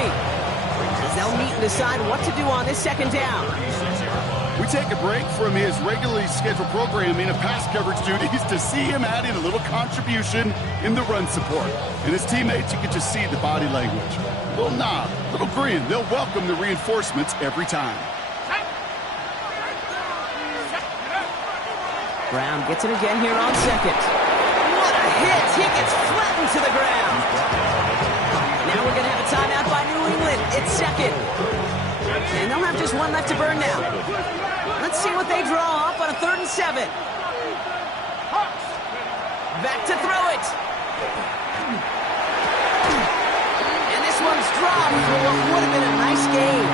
As they'll meet and decide what to do on this 2nd down. We take a break from his regularly scheduled programming of pass coverage duties to see him add in a little contribution in the run support. And his teammates, you can just see the body language. Little nod, little grin. They'll welcome the reinforcements every time. Brown gets it again here on 2nd. What a hit! He gets flattened to the ground. Now we're going to have a timeout by New England. It's 2nd. And they'll have just one left to burn now. Let's see what they draw up on a 3rd and 7. Back to throw it. And this one's dropped for what would have been a nice game.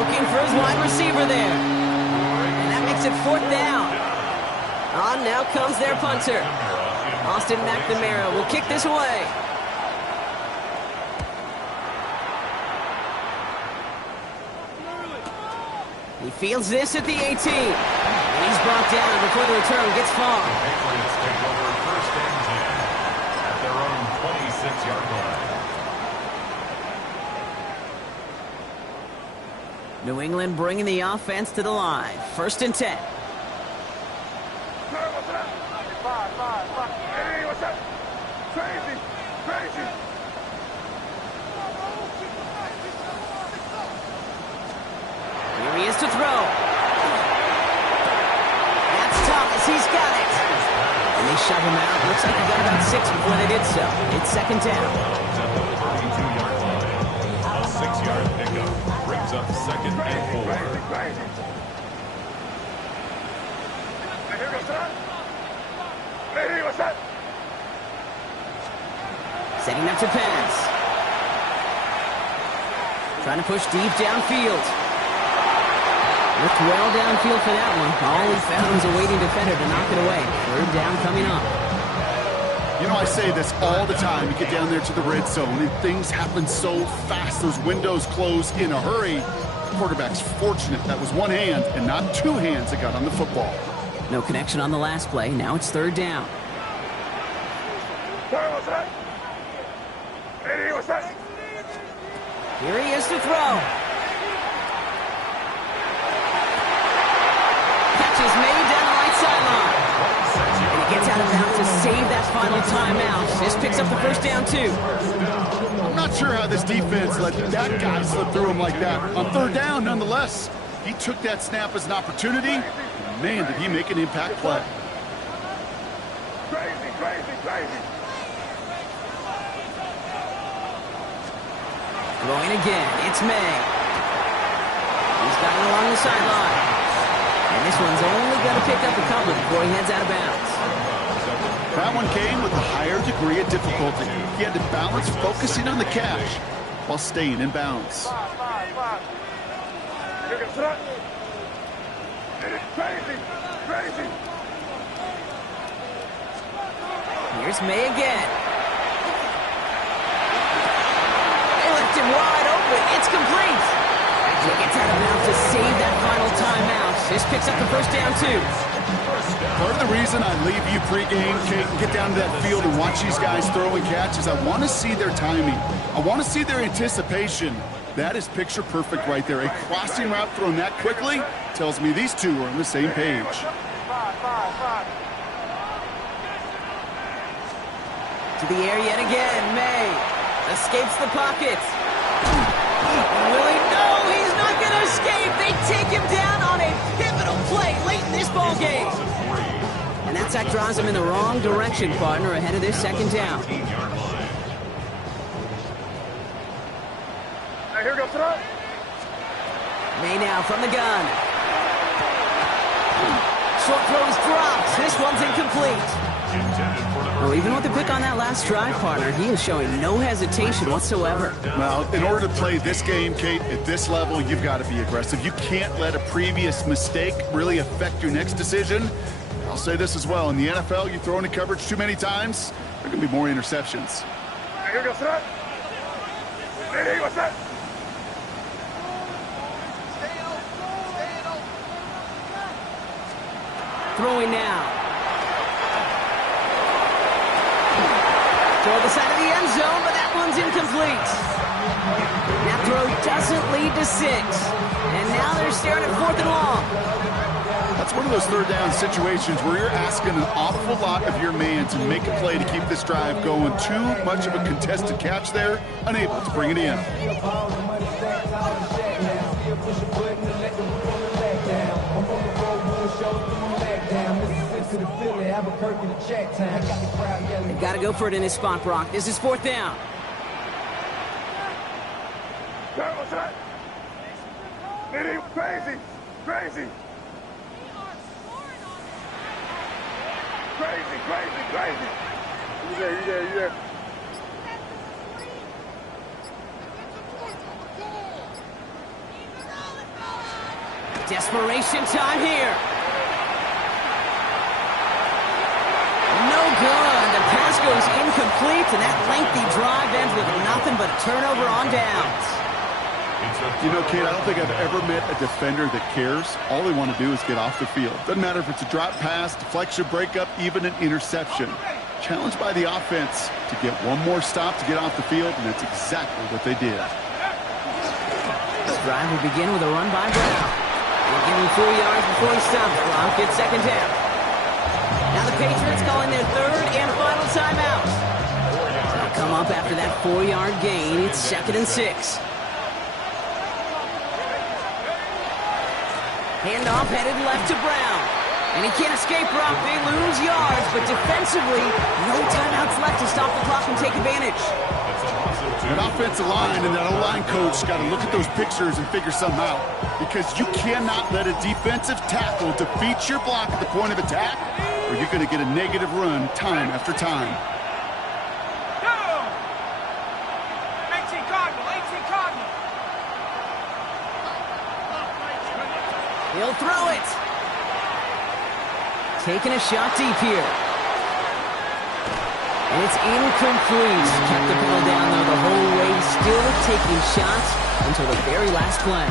Looking for his wide receiver there. And that makes it 4th down. On now comes their punter. Austin McNamara will kick this away. He fields this at the 18. And he's brought down before the return gets far. Patriots take over 1st and 10 at their own 26-yard line. New England bringing the offense to the line. 1st and 10. Here he is to throw. That's Thomas. He's got it. And they shove him out. Looks like he got about 6 before they did so. It's 2nd down. A 6-yard pickup brings up 2nd and 4. Setting up to pass. Trying to push deep downfield. Looked well downfield for that one. All he found was a waiting defender to knock it away. 3rd down coming up. You know, I say this all the time. You get down there to the red zone, and things happen so fast. Those windows close in a hurry. The quarterback's fortunate that was one hand and not 2 hands that got on the football. No connection on the last play. Now it's 3rd down. Here he is to throw. Catch is made down the right sideline. And he gets out of bounds to save that final timeout. This picks up the 1st down, too. I'm not sure how this defense let that guy slip through him like that. On 3rd down, nonetheless, he took that snap as an opportunity. Man, did he make an impact play. Throwing again, it's May. He's got it along the sideline. And this one's only going to pick up a couple before he heads out of bounds. That one came with a higher degree of difficulty. He had to balance focusing on the catch while staying in bounds. Here's May again. They left him wide open. It's complete. He gets out of bounds to save that final timeout. This picks up the 1st down, too. Part of the reason I leave you pregame, Kate, and get down to that field and watch these guys throw and catch is I want to see their timing. I want to see their anticipation. That is picture perfect right there. A crossing route thrown that quickly tells me these two are on the same page. To the air yet again. May escapes the pocket. Will he? No, he's not going to escape. They take him down on a pivotal play late in this ball game. And that sack drives him in the wrong direction, partner, ahead of this second down. Here goes throw. May now from the gun. Short throw is dropped. This one's incomplete. Well, even with the pick on that last drive, partner, he is showing no hesitation whatsoever. Well, in order to play this game, Kate, at this level, you've got to be aggressive. You can't let a previous mistake really affect your next decision. I'll say this as well. In the NFL, you throw into coverage too many times, there are going to be more interceptions. Here goes throw. Ready, what's that? Throwing now. Toward the side of the end zone, but that one's incomplete. That throw doesn't lead to 6. And now they're staring at 4th and long. That's one of those third down situations where you're asking an awful lot of your man to make a play to keep this drive going. Too much of a contested catch there, unable to bring it in. They've got to go for it in this spot, Brock. This is 4th down. What's that? Crazy. Crazy. You there. Desperation time here. No good. The pass goes incomplete, and that lengthy drive ends with nothing but a turnover on downs. You know, Kate, I don't think I've ever met a defender that cares. All they want to do is get off the field. Doesn't matter if it's a drop pass, deflection, breakup, even an interception. Challenged by the offense to get one more stop to get off the field, and that's exactly what they did. This drive will begin with a run by Brown. He'll give him 4 yards before he stops. Brown gets second down. Now the Patriots calling their third and final timeout. They'll come up after that 4-yard gain. It's 2nd and 6. Handoff headed left to Brown. And he can't escape, Brock. They lose yards, but defensively, no timeouts left to stop the clock and take advantage. That offensive line and that O-line coach got to look at those pictures and figure something out. Because you cannot let a defensive tackle defeat your block at the point of attack, or you're going to get a negative run time after time. 18 Cardinal. He'll throw it. Taking a shot deep here. And it's incomplete. Kept the ball down, though, the whole way. Still taking shots until the very last play.